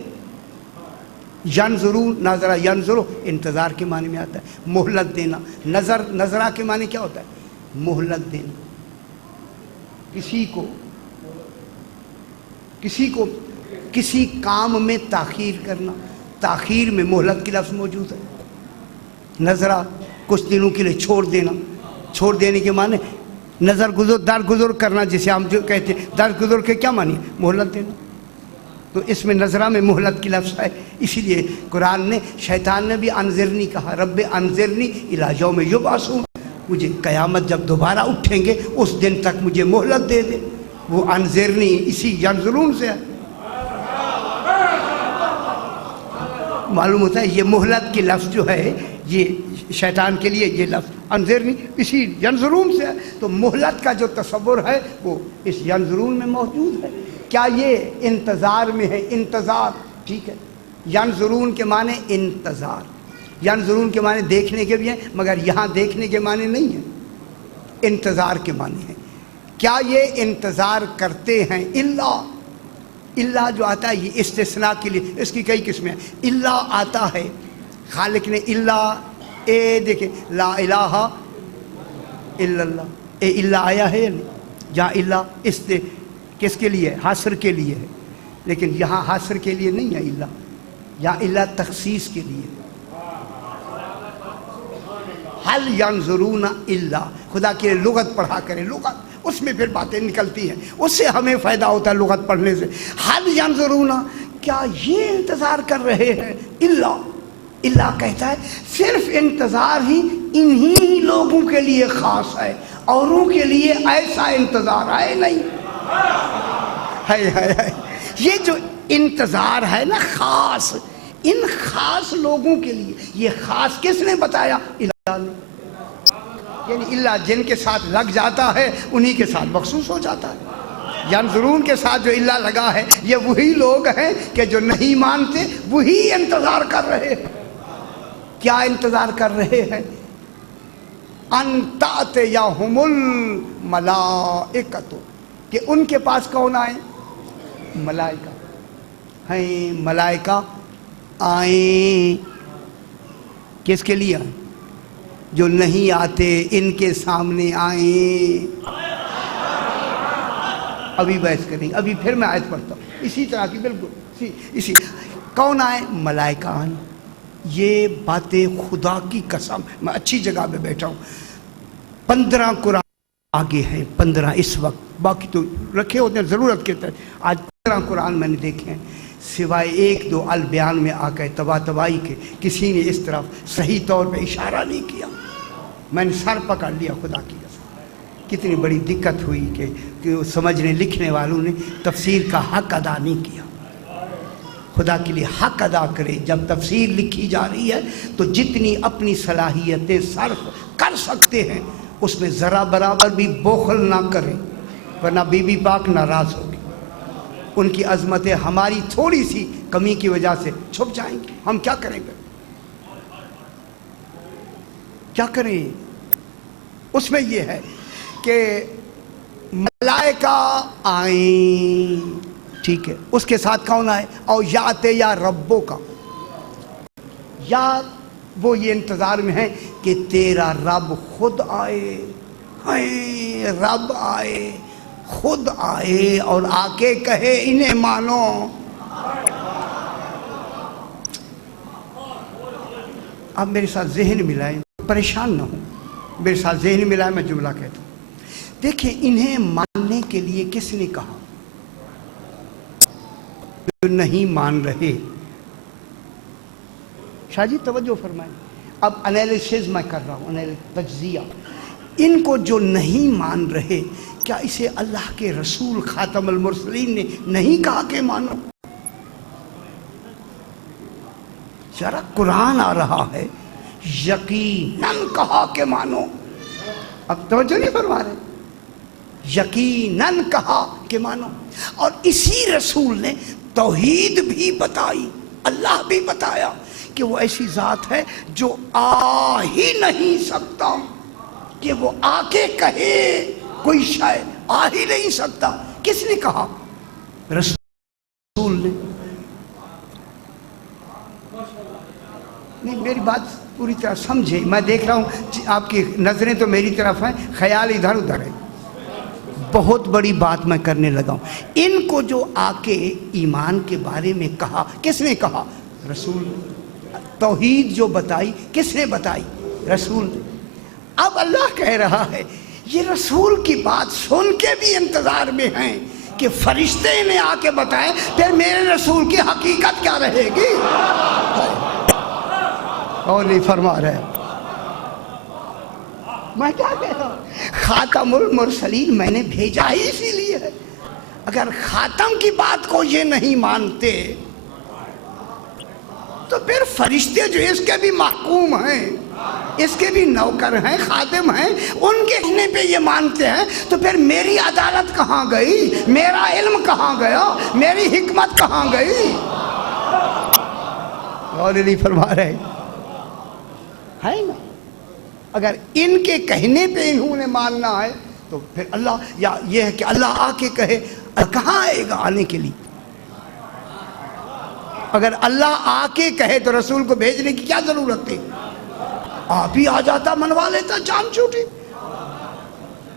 ینظرون, نظرہ ینظرو انتظار کے معنی میں آتا ہے, مہلت دینا. نظرہ کے معنی کیا ہوتا ہے؟ مہلت دینا. کسی کام میں تاخیر کرنا. تاخیر میں مہلت کی لفظ موجود ہے. نظرہ کچھ دنوں کے لیے چھوڑ دینا. چھوڑ دینے کے معنی نظر درگزر کرنا, جسے ہم جو کہتے ہیں درگزر کے کیا معنی؟ مہلت دینا. تو اس میں نظرہ میں مہلت کی لفظ ہے. اسی لیے قرآن نے, شیطان نے بھی انذرنی کہا, رب انذرنی الی یوم یبعثون, مجھے قیامت جب دوبارہ اٹھیں گے اس دن تک مجھے مہلت دے دے. وہ انذرنی اسی ینظرون سے ہے. معلوم ہوتا ہے یہ مہلت کی لفظ جو ہے یہ شیطان کے لیے, یہ لفظ انذرنی اسی ینظرون سے ہے. تو مہلت کا جو تصور ہے وہ اس ینظرون میں موجود ہے. کیا یہ انتظار میں ہے؟ انتظار ٹھیک ہے. ینظرون کے معنی انتظار. ینظرون کے معنی دیکھنے کے بھی ہیں, مگر یہاں دیکھنے کے معنی نہیں ہیں, انتظار کے معنی ہیں. کیا یہ انتظار کرتے ہیں؟ اللہ جو آتا ہے یہ استثناء کے لیے, اس کی کئی قسمیں ہیں. اللہ آتا ہے خالق نے اللہ, دیکھیں لا الہ الا اللہ, اللہ آیا ہے یا نہیں؟ جہاں اللہ کس کے لیے؟ حاصر کے لیے ہے. لیکن یہاں حاصر کے لیے نہیں ہے اللہ, یہاں اللہ تخصیص کے لیے. حل ینظرون الا، خدا کی لغت پڑھا کریں، لغت اس میں پھر باتیں نکلتی ہیں، اس سے ہمیں فائدہ ہوتا ہے لغت پڑھنے سے. حل ینظرون، کیا یہ انتظار کر رہے ہیں؟ الا، اللہ کہتا ہے صرف انتظار ہی انہی لوگوں کے لیے خاص ہے، اوروں کے لیے ایسا انتظار ہے نہیں. ہے یہ جو انتظار ہے نا خاص، ان خاص لوگوں کے لیے. یہ خاص کس نے بتایا؟ اللہ نے. یعنی اللہ جن کے ساتھ لگ جاتا ہے انہی کے ساتھ مخصوص ہو جاتا ہے. ینظرون کے ساتھ جو اللہ لگا ہے یہ وہی لوگ ہیں کہ جو نہیں مانتے، وہی انتظار کر رہے ہیں. کیا انتظار کر رہے ہیں؟ ان تأتیہم الملائکۃ، کہ ان کے پاس کون آئے؟ ملائکہ ہیں. ملائکہ آئیں کس کے لیے؟ جو نہیں آتے ان کے سامنے آئیں. ابھی بحث کریں، ابھی پھر میں آیت پڑھتا ہوں اسی طرح کی، بالکل اسی. کون آئے؟ ملائکہ آئیں. یہ باتیں خدا کی قسم، میں اچھی جگہ پہ بیٹھا ہوں. 15 قرآن آگے ہیں، 15 اس وقت، باقی تو رکھے ہوتے ہیں ضرورت کے تحت. آج 15 قرآن میں نے دیکھے ہیں، سوائے 1-2 البیان میں آ کے تباہی کے کسی نے اس طرف صحیح طور پہ اشارہ نہیں کیا. میں نے سر پکڑ لیا خدا کی قسم. کتنی بڑی دقت ہوئی کہ سمجھنے لکھنے والوں نے تفسیر کا حق ادا نہیں کیا. خدا کے لیے حق ادا کرے. جب تفسیر لکھی جا رہی ہے تو جتنی اپنی صلاحیتیں صرف کر سکتے ہیں اس میں ذرا برابر بھی بخل نہ کریں، ورنہ بی بی پاک ناراض ہوگی. ان کی عظمتیں ہماری تھوڑی سی کمی کی وجہ سے چھپ جائیں گی. ہم کیا کریں گے؟ کیا کریں؟ اس میں یہ ہے کہ ملائکہ آئیں، ٹھیک ہے، اس کے ساتھ کون آئے؟ اور یاتے یا ربوں کا، یا وہ یہ انتظار میں ہے کہ تیرا رب خود آئے. رب آئے، خود آئے اور آ کے کہے انہیں مانو. اب میرے ساتھ ذہن ملائیں، پریشان نہ ہوں، میرے ساتھ ذہن ملائیں. میں جملہ کہتا ہوں. دیکھیں انہیں ماننے کے لیے کس نے کہا؟ جو نہیں مان رہے. شاہ جی توجہ فرمائیں. اب انالیسز میں کر رہا ہوں، تجزیہ. ان کو جو نہیں مان رہے، کیا اسے اللہ کے رسول خاتم المرسلین نے نہیں کہا کہ مانو؟ ذرا قرآن آ رہا ہے، یقیناً کہا کہ مانو. اب توجہ نہیں فرما رہے؟ یقیناً کہا کہ مانو. اور اسی رسول نے توحید بھی بتائی، اللہ بھی بتایا کہ وہ ایسی ذات ہے جو آ ہی نہیں سکتا، کہ وہ آ کے کہے کوئی شاید آ ہی نہیں سکتا. کس نے کہا؟ رسول نے. نہیں، میری بات پوری طرح سمجھے. میں دیکھ رہا ہوں آپ کی نظریں تو میری طرف ہیں، خیال ادھر ادھر ہے. بہت بڑی بات میں کرنے لگا ہوں. ان کو جو آ کے ایمان کے بارے میں کہا، کس نے کہا؟ رسول. توحید جو بتائی کس نے بتائی؟ رسول نے. اب اللہ کہہ رہا ہے یہ رسول کی بات سن کے بھی انتظار میں ہیں کہ فرشتے انہیں آ کے بتائیں، پھر میرے رسول کی حقیقت کیا رہے گی؟ اور نہیں فرما رہے. میں کیا کہہ رہا ہوں؟ خاتم المرسلین میں نے بھیجا ہی اسی لیے ہے. اگر خاتم کی بات کو یہ نہیں مانتے تو پھر فرشتے جو اس کے بھی محکوم ہیں، اس کے بھی نوکر ہیں، خادم ہیں، ان کے کہنے پہ یہ مانتے ہیں، تو پھر میری عدالت کہاں گئی؟ میرا علم کہاں گیا؟ میری حکمت کہاں گئی؟ اور نہیں فرما رہے ہے نا. اگر ان کے کہنے پہ انہوں نے ماننا ہے تو پھر اللہ، یا یہ ہے کہ اللہ آ کے کہے، کہاں آئے گا آنے کے لیے؟ اگر اللہ آ کے کہے تو رسول کو بھیجنے کی کیا ضرورت تھی؟ آپ ہی آ جاتا، منوا لیتا، جان چھوٹی.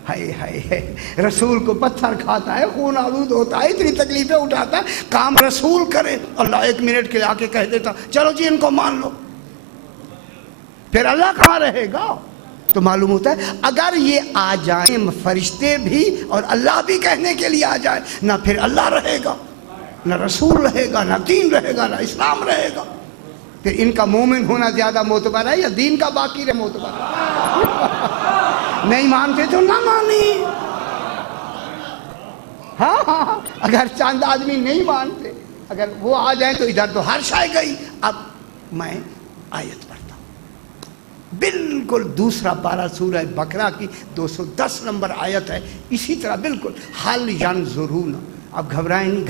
ہائے ہائے، رسول کو پتھر کھاتا ہے، خون آلود ہوتا ہے، اتنی تکلیفیں اٹھاتا ہے، کام رسول کرے. اللہ 1 منٹ کے لیے آ کے کہہ دیتا چلو جی ان کو مان لو. پھر اللہ کہاں رہے گا؟ تو معلوم ہوتا ہے اگر یہ آ جائیں فرشتے بھی اور اللہ بھی کہنے کے لیے آ جائے، نہ پھر اللہ رہے گا، نہ رسول رہے گا، نہ دین رہے گا، نہ اسلام رہے گا. پھر ان کا مومن ہونا زیادہ معتبر ہے یا دین کا باقی رہے معتبر ہے؟ نہیں مانتے تو نہ مانی. ہاں اگر چند آدمی نہیں مانتے، اگر وہ آ جائیں تو ادھر تو ہر شے گئی. اب میں آیت پڑھتا ہوں، بالکل دوسرا پارہ سورہ بقرہ کی 210 نمبر آیت ہے. اسی طرح بالکل حل ینظرون. اب گھبرائیں نہیں،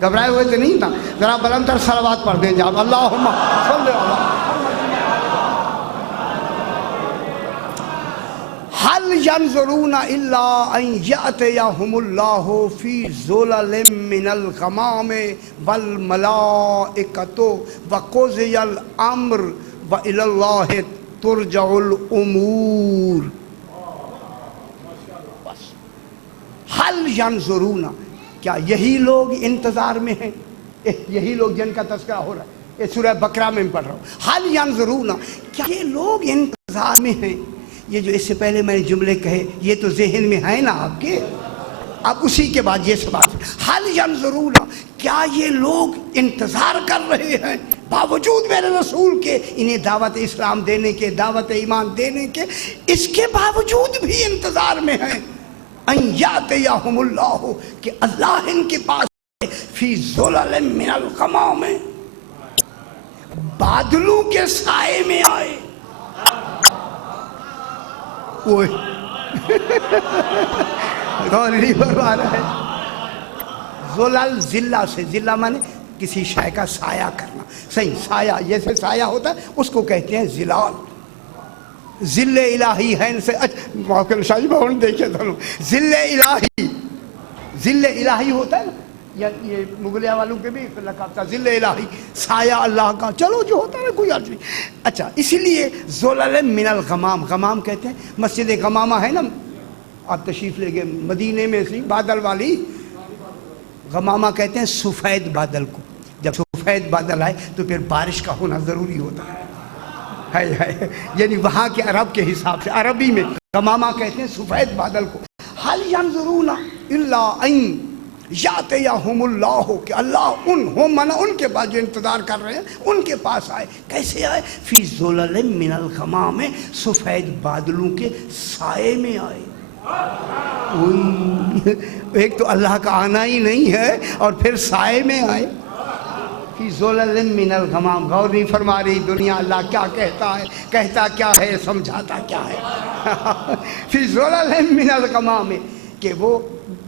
گھبرائے ہوئے تو نہیں تھا. ذرا بلند تر صلوات پڑھ دیں جب اللہم صلی اللہ. حل ینظرون الا ان یأتیہم اللہ فی ظلل من الغمام والملائکۃ وقضی الامر والی اللہ ترجع الامور. حل ینظرون، کیا یہی لوگ انتظار میں ہیں؟ یہی لوگ جن کا تذکرہ ہو رہا ہے، یہ سورہ بقرہ میں پڑھ رہا ہوں. حل ینظرون، کیا یہ لوگ انتظار میں ہیں؟ یہ جو اس سے پہلے میں نے جملے کہے یہ تو ذہن میں ہے نا آپ کے. اب اسی کے بعد یہ سوال، حل ینظرون، کیا یہ لوگ انتظار کر رہے ہیں باوجود میرے رسول کے انہیں دعوت اسلام دینے کے، دعوت ایمان دینے کے، اس کے باوجود بھی انتظار میں ہیں ان یاتیہم اللہ، کہ اللہ ان کے پاس فی ظلل من الغمام، بادلوں کے سائے میں آئے. غور نہیں فرما رہا ہے. ظلل ذلہ سے، ذلہ مانے کسی شے کا سایہ کرنا. صحیح، سایہ جیسے سایہ ہوتا ہے اس کو کہتے ہیں ظلال. ذل الہی ہے ان سے. موقع شاہی بہن دیکھے دونوں ذل الہی، ذل الہی ہوتا ہے نا، یا یہ مغلیہ والوں کے بھی لقب تھا ذل الہی، سایہ اللہ کا. چلو جو ہوتا ہے کوئی حرج نہیں. اچھا اسی لیے ظلل من الغمام، غمام کہتے ہیں مسجد غمامہ ہے نا، آپ تشریف لے گئے مدینے میں سی بادل والی، غمامہ کہتے ہیں سفید بادل کو. جب سفید بادل آئے تو پھر بارش کا ہونا ضروری ہوتا ہے. یعنی وہاں کے عرب کے حساب سے عربی میں غمامہ کہتے ہیں سفید بادل کو. حل ینظرون الا ان یاتیہم اللہ، کہ اللہ ان کے پاس جو انتظار کر رہے ہیں ان کے پاس آئے. کیسے آئے؟ فی ظلل من الغمام، سفید بادلوں کے سائے میں آئے. ایک تو اللہ کا آنا ہی نہیں ہے اور پھر سائے میں آئے. فی ظلل من الغمام. غور نہیں فرما رہی دنیا اللہ کیا کہتا ہے، کہتا کیا ہے، سمجھاتا کیا ہے. فی ظلل من الغمام، کہ وہ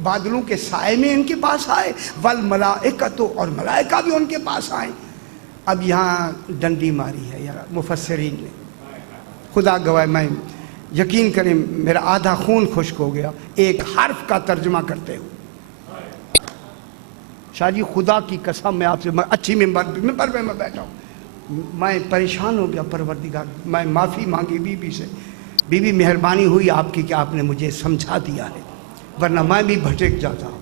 بادلوں کے سائے میں ان کے پاس آئے. والملائکۃ، اور ملائکہ بھی ان کے پاس آئے. اب یہاں ڈنڈی ماری ہے یار مفسرین نے، خدا گواہ میں یقین کریں میرا آدھا خون خشک ہو گیا ایک حرف کا ترجمہ کرتے ہوئے. شاہ جی خدا کی قسم میں آپ سے، اچھی ممبر پہ میں بیٹھا ہوں، میں پریشان ہو گیا. پروردگار میں معافی مانگی بی بی سے. بی بی مہربانی ہوئی آپ کی کہ آپ نے مجھے سمجھا دیا ہے، ورنہ میں بھی بھٹک جاتا ہوں.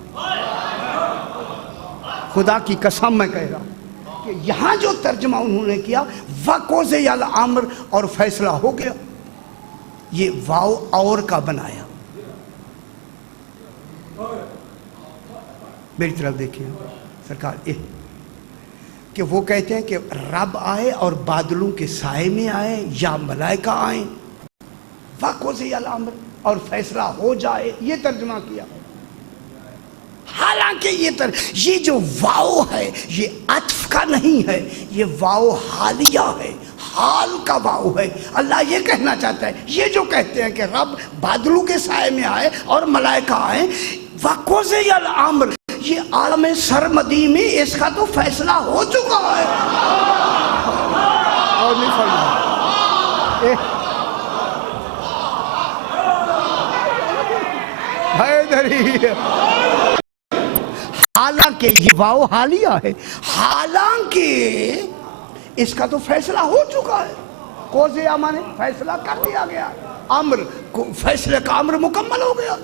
خدا کی قسم میں کہہ رہا ہوں کہ یہاں جو ترجمہ انہوں نے کیا وَقُضِیَ الْأَمْرُ، اور فیصلہ ہو گیا، یہ واو اور کا بنایا. میری طرف دیکھیں سرکار، کہ وہ کہتے ہیں کہ رب آئے اور بادلوں کے سائے میں آئے یا ملائکہ آئیں، وَقُضِیَ الْأَمْرُ، اور فیصلہ ہو جائے. یہ ترجمہ کیا. حالانکہ یہ جو واو ہے یہ عطف کا نہیں ہے، یہ واو حالیہ ہے، حال کا واو ہے. اللہ یہ کہنا چاہتا ہے، یہ جو کہتے ہیں کہ رب بادلوں کے سائے میں آئے اور ملائکہ آئیں، وَقُضِیَ الْأَمْرُ، یہ عالم سرمدی میں اس کا تو فیصلہ ہو چکا ہے. اور نہیں فرمایا حالانکہ یہ واو حالیہ ہے، حالانکہ اس کا تو فیصلہ ہو چکا ہے. قضیہ مانے فیصلہ کر دیا گیا، امر فیصلے کا امر مکمل ہو گیا.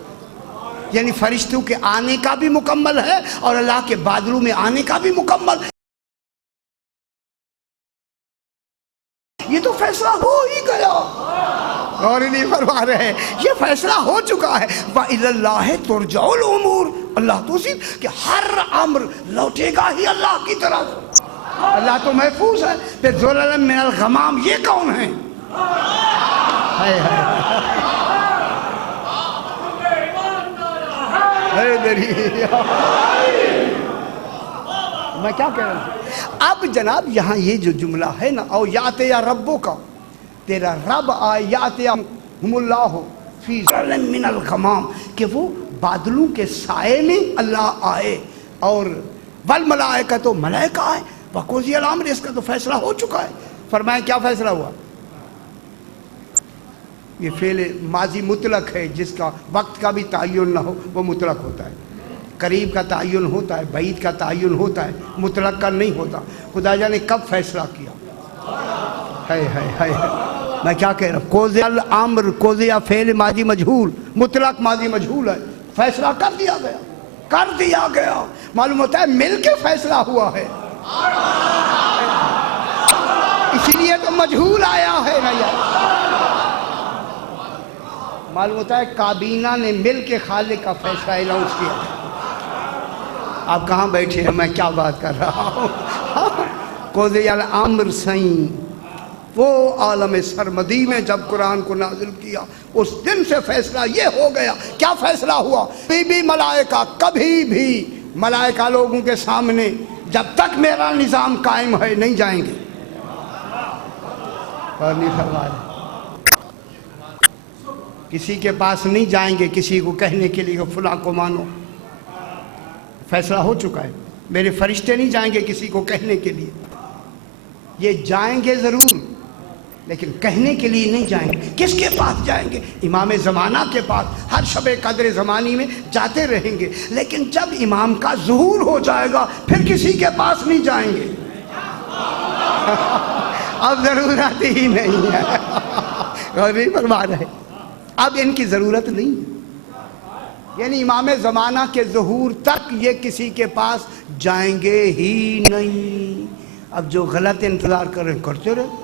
یعنی فرشتوں کے آنے کا بھی مکمل ہے اور اللہ کے بادلوں میں آنے کا بھی مکمل ہے. یہ تو فیصلہ ہو ہی گیا. اور نہیں فرما رہے یہ فیصلہ ہو چکا ہے. وَإِلَى اللَّهِ تُرْجَعُ الْأُمُورُ, اللہ تو صرف کہ ہر امر لوٹے گا ہی اللہ کی طرف. اللہ تو محفوظ ہے. پھر ذُلَلًا مِّنَ الْغَمَامِ یہ کون ہیں؟ ہائے میں کیا کہہ رہا ہوں. اب جناب یہاں یہ جو جملہ ہے نا, او یات یا ربو کا, تیرا رب آئے, یات یا ہم اللہ ہو فی ظلم من الغمام, کہ وہ بادلوں کے سائے میں اللہ آئے, اور والملائکہ تو ملائکہ آئے, وقضی الامر, اس کا تو فیصلہ ہو چکا ہے. فرمائیں کیا فیصلہ ہوا؟ یہ فعل ماضی مطلق ہے, جس کا وقت کا بھی تعین نہ ہو وہ مطلق ہوتا ہے. قریب کا تعین ہوتا ہے, بعید کا تعین ہوتا ہے, مطلق کا نہیں ہوتا. خدا جانے کب فیصلہ کیا. میں کیا کہہ رہا ہوں, قضی الامر, قضی فعل ماضی مجہول, مطلق ماضی مجہول ہے. فیصلہ کر دیا گیا, کر دیا گیا. معلوم ہوتا ہے مل کے فیصلہ ہوا ہے, اسی لیے تو مجہول آیا ہے نا یار. معلوم ہوتا ہے کابینہ نے مل کے خالق کا فیصلہ الاؤنس کیا. آپ کہاں بیٹھے ہیں, میں کیا بات کر رہا ہوں. قضی الامر سائیں, وہ عالم سرمدی میں جب قرآن کو نازل کیا اس دن سے فیصلہ یہ ہو گیا. کیا فیصلہ ہوا؟ بھی ملائکہ کبھی بھی ملائکہ لوگوں کے سامنے جب تک میرا نظام قائم ہے نہیں جائیں گے. اور نہیں فرما رہے, کسی کے پاس نہیں جائیں گے کسی کو کہنے کے لیے کہ فلاں کو مانو. فیصلہ ہو چکا ہے. میرے فرشتے نہیں جائیں گے کسی کو کہنے کے لیے. یہ جائیں گے ضرور لیکن کہنے کے لیے نہیں جائیں گے. کس کے پاس جائیں گے؟ امام زمانہ کے پاس. ہر شب قدر زمانی میں جاتے رہیں گے, لیکن جب امام کا ظہور ہو جائے گا پھر کسی کے پاس نہیں جائیں گے. اب ضرورت ہی نہیں ہے. اور نہیں فرما رہے, اب ان کی ضرورت نہیں ہے. یعنی امام زمانہ کے ظہور تک یہ کسی کے پاس جائیں گے ہی نہیں. اب جو غلط انتظار کر رہے ہیں کرتے رہے.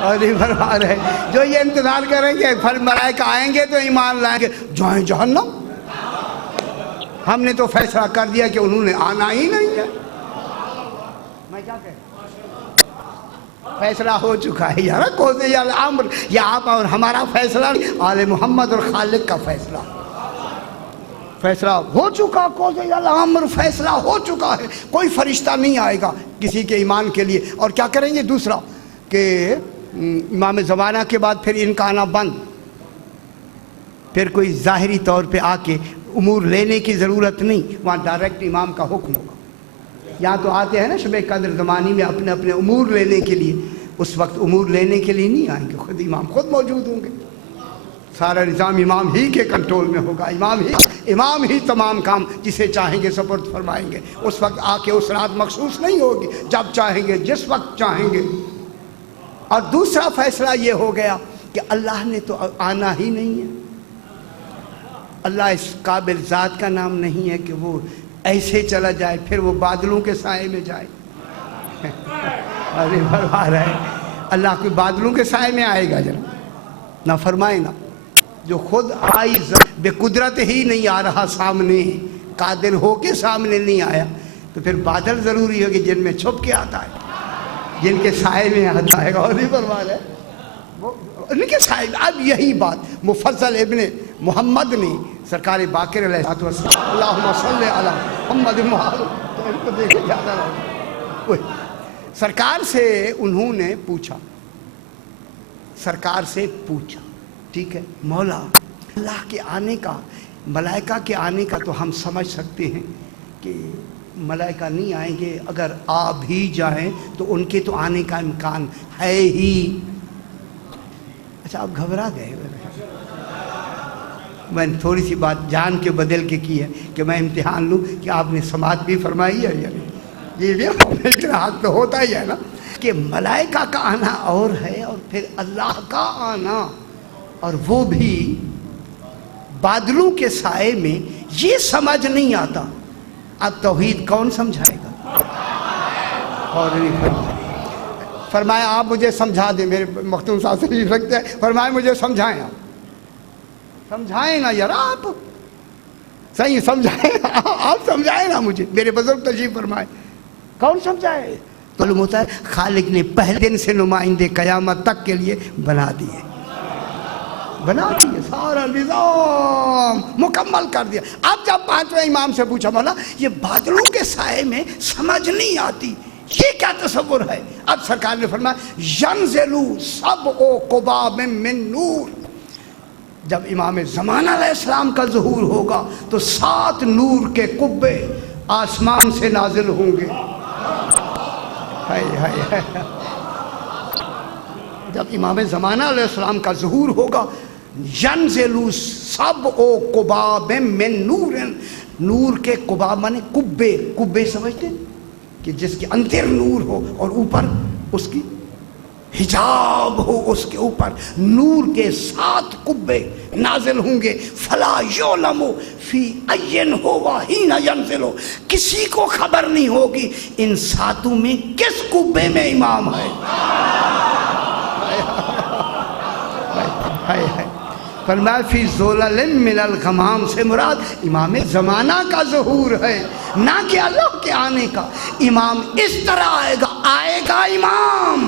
اور نہیں فرما رہے, جو یہ انتظار کریں گے پھر ملائکہ آئیں گے تو ایمان لائیں گے, جائیں جہنم. ہم نے تو فیصلہ کر دیا کہ انہوں نے آنا ہی نہیں ہے. میں کیا کہہ, فیصلہ ہو چکا ہے یار. قضی الامر, یہ آپ اور ہمارا فیصلہ, آل محمد اور خالق کا فیصلہ. فیصلہ ہو چکا, قضی الامر, فیصلہ ہو چکا ہے. کوئی فرشتہ نہیں آئے گا کسی کے ایمان کے لیے. اور کیا کریں گے دوسرا کہ امام زمانہ کے بعد پھر ان کا آنا بند. پھر کوئی ظاہری طور پہ آ کے امور لینے کی ضرورت نہیں, وہاں ڈائریکٹ امام کا حکم ہوگا. یہاں تو آتے ہیں نا شب قدر زمانی میں اپنے اپنے امور لینے کے لیے. اس وقت امور لینے کے لیے نہیں آئیں گے, خود امام خود موجود ہوں گے. سارا نظام امام ہی کے کنٹرول میں ہوگا. امام ہی تمام کام جسے چاہیں گے سپرد فرمائیں گے. اس وقت آ کے اس رات مخصوص نہیں ہوگی, جب چاہیں گے جس وقت چاہیں گے. اور دوسرا فیصلہ یہ ہو گیا کہ اللہ نے تو آنا ہی نہیں ہے. اللہ اس قابل ذات کا نام نہیں ہے کہ وہ ایسے چلا جائے پھر وہ بادلوں کے سائے میں جائے. ارے فرما رہا ہے, اللہ کوئی بادلوں کے سائے میں آئے گا جناب؟ نہ فرمائے نا. جو خود آئی بے قدرت ہی نہیں آ رہا سامنے, قادر ہو کے سامنے نہیں آیا, تو پھر بادل ضروری ہوگی جن میں چھپ کے آتا ہے, جن کے سائے میں آتا ہے. اور نہیں فرما رہا ہے, ان کے سائے. اب یہی بات مفضل ابن محمد نے سرکار باقر علیہ السلام, اللہم صلی علی محمد سرکار سے انہوں نے پوچھا, سرکار سے پوچھا, ٹھیک ہے مولا, اللہ کے آنے کا, ملائکہ کے آنے کا تو ہم سمجھ سکتے ہیں کہ ملائکہ نہیں آئیں گے. اگر آ بھی جائیں تو ان کے تو آنے کا امکان ہے ہی. اچھا آپ گھبرا گئے. میں نے تھوڑی سی بات جان کے بدل کے کی ہے کہ میں امتحان لوں کہ آپ نے سماعت بھی فرمائی ہے یا نہیں. یہ بھی حق تو ہوتا ہی ہے نا کہ ملائکہ کا آنا اور ہے, اور پھر اللہ کا آنا, اور وہ بھی بادلوں کے سائے میں. یہ سمجھ نہیں آتا. اب توحید کون سمجھائے گا؟ اور فرمایا آپ مجھے سمجھا دیں، میرے مختوم صاحب تشریف رکھتے ہیں، فرمایا مجھے سمجھائیں، آپ سمجھائیں نا یار، آپ صحیح سمجھائیں، آپ سمجھائیں نا مجھے، میرے بزرگ تشریف فرمائے۔ کون سمجھائے؟ معلوم ہوتا ہے خالق نے پہلے دن سے نمائندے قیامت تک کے لیے بنا دیے، سارا نظام مکمل کر دیا۔ اب جب پانچویں امام سے پوچھا مولا یہ بادلوں کے سائے میں سمجھ نہیں آتی، یہ کیا تصور ہے؟ اب سرکار نے فرمایا ینزلو سبع قباب من نور، جب امام زمانہ علیہ السلام کا ظہور ہوگا تو 7 نور کے قبے آسمان سے نازل ہوں گے۔ جب امام زمانہ علیہ السلام کا ظہور ہوگا ینزلو سبع قباب من نور، نور کے قباب مانے قبے، قبے سمجھتے ہیں کہ جس کے اندر نور ہو اور اوپر اس کی حجاب ہو، اس کے اوپر نور کے 7 قبے نازل ہوں گے۔ فلا یعلم فی این ہوا حین ینزل، کسی کو خبر نہیں ہوگی ان 7 میں کس قبے میں امام ہے۔ فرمایا فی ظلل من الغمام سے مراد امام زمانہ کا ظہور ہے، نہ کہ اللہ کے آنے کا۔ امام اس طرح آئے گا، آئے گا امام۔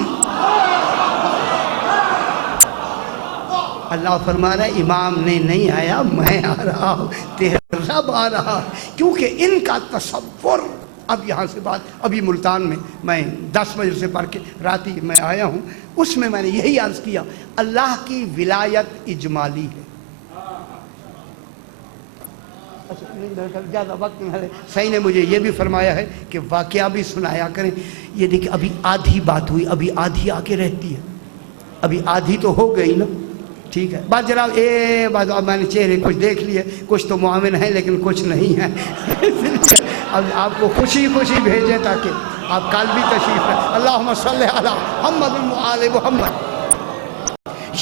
اللہ فرما رہا ہے امام نے نہیں آیا، میں آ رہا ہوں، تیرا رب آ رہا، کیونکہ ان کا تصور۔ اب یہاں سے بات، ابھی ملتان میں 10 بجے سے پڑھ کے راتی میں آیا ہوں، اس میں میں نے یہی عرض کیا اللہ کی ولایت اجمالی ہے۔ زیادہ وقت نہیں ہے، صحیح نے مجھے یہ بھی فرمایا ہے کہ واقعہ بھی سنایا کریں۔ یہ دیکھیں ابھی آدھی بات ہوئی، ابھی آدھی آ کے رہتی ہے، ابھی آدھی تو ہو گئی نا، ٹھیک ہے بات جناب۔ بات اب میں نے چہرے کچھ دیکھ لیے، کچھ تو معاون ہیں لیکن کچھ نہیں ہیں۔ اب آپ کو خوشی خوشی بھیجیں تاکہ آپ کل بھی تشریف رکھیں۔ اللہم صلی علی محمد و آل محمد۔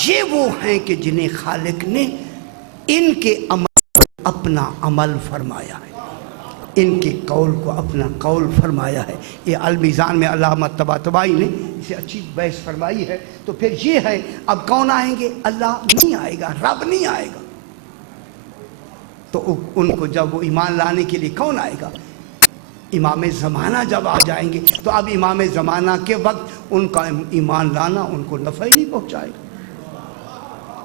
یہ وہ ہیں کہ جنہیں خالق نے ان کے عمل اپنا عمل فرمایا ہے، ان کے قول کو اپنا قول فرمایا ہے۔ یہ المیزان میں علامہ طباطبائی نے اسے اچھی بحث فرمائی ہے۔ تو پھر یہ ہے اب کون آئیں گے؟ اللہ نہیں آئے گا، رب نہیں آئے گا۔ تو ان کو جب وہ ایمان لانے کے لیے کون آئے گا؟ امام زمانہ جب آ جائیں گے تو اب امام زمانہ کے وقت ان کا ایمان لانا ان کو نفع ہی نہیں پہنچائے گا،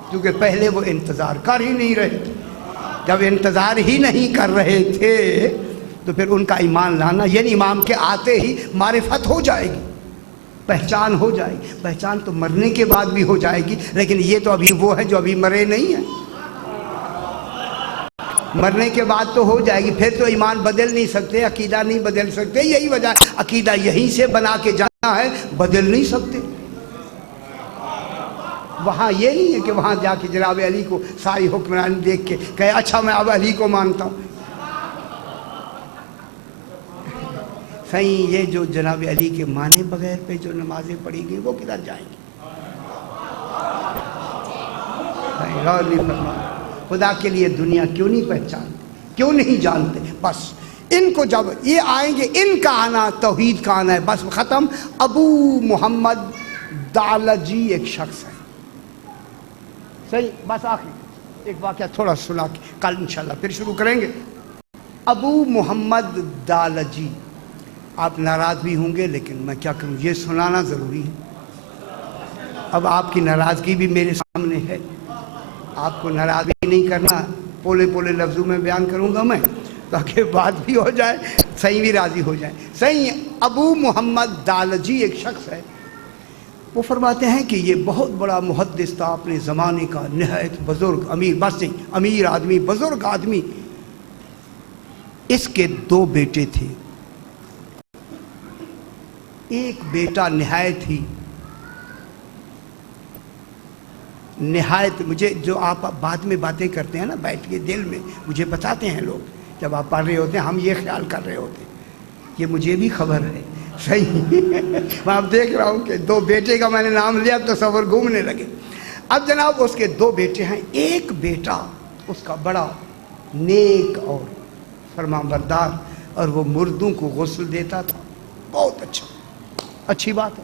کیونکہ پہلے وہ انتظار کر ہی نہیں رہے تھے۔ جب انتظار ہی نہیں کر رہے تھے تو پھر ان کا ایمان لانا یعنی امام کے آتے ہی معرفت ہو جائے گی، پہچان ہو جائے گی۔ پہچان تو مرنے کے بعد بھی ہو جائے گی، لیکن یہ تو ابھی وہ ہے جو ابھی مرے نہیں ہیں۔ مرنے کے بعد تو ہو جائے گی، پھر تو ایمان بدل نہیں سکتے، عقیدہ نہیں بدل سکتے۔ یہی وجہ ہے عقیدہ یہیں سے بنا کے جانا ہے، بدل نہیں سکتے۔ وہاں یہ نہیں ہے کہ وہاں جا کے جناب علی کو ساری حکمرانی دیکھ کے کہے اچھا میں اب علی کو مانتا ہوں۔ صحیح یہ جو جناب علی کے مانے بغیر پہ جو نمازیں پڑھی گئی وہ کدھر جائیں گی؟ غور نہیں فرمایا۔ خدا کے لیے دنیا کیوں نہیں پہچانتے، کیوں نہیں جانتے؟ بس ان کو جب یہ آئیں گے، ان کا آنا توحید کا آنا ہے، بس ختم۔ ابو محمد دالجی ایک شخص ہے، صحیح بس آخری ایک واقعہ تھوڑا سنا کے کل انشاءاللہ پھر شروع کریں گے۔ ابو محمد دالجی، آپ ناراض بھی ہوں گے لیکن میں کیا کروں، یہ سنانا ضروری ہے۔ اب آپ کی ناراضگی بھی میرے سامنے ہے، آپ کو ناراض بھی نہیں کرنا، پولے پولے لفظوں میں بیان کروں گا میں تاکہ بات بھی ہو جائے، صحیح بھی راضی ہو جائے۔ صحیح ابو محمد دالجی ایک شخص ہے، وہ فرماتے ہیں کہ یہ بہت بڑا محدث تھا اپنے زمانے کا، نہایت بزرگ امیر، بس نہیں امیر آدمی، بزرگ آدمی۔ اس کے 2 بیٹے تھے، ایک بیٹا نہایت مجھے جو آپ بعد میں باتیں کرتے ہیں نا بیٹھ کے دل میں مجھے بتاتے ہیں لوگ، جب آپ پڑھ رہے ہوتے ہیں ہم یہ خیال کر رہے ہوتے ہیں، یہ مجھے بھی خبر ہے، صحیح میں اب دیکھ رہا ہوں کہ 2 بیٹے کا میں نے نام لیا تو تصور گھومنے لگے۔ اب جناب اس کے 2 بیٹے ہیں، ایک بیٹا اس کا بڑا نیک اور فرمانبردار، اور وہ مردوں کو غسل دیتا تھا، بہت اچھی بات ہے،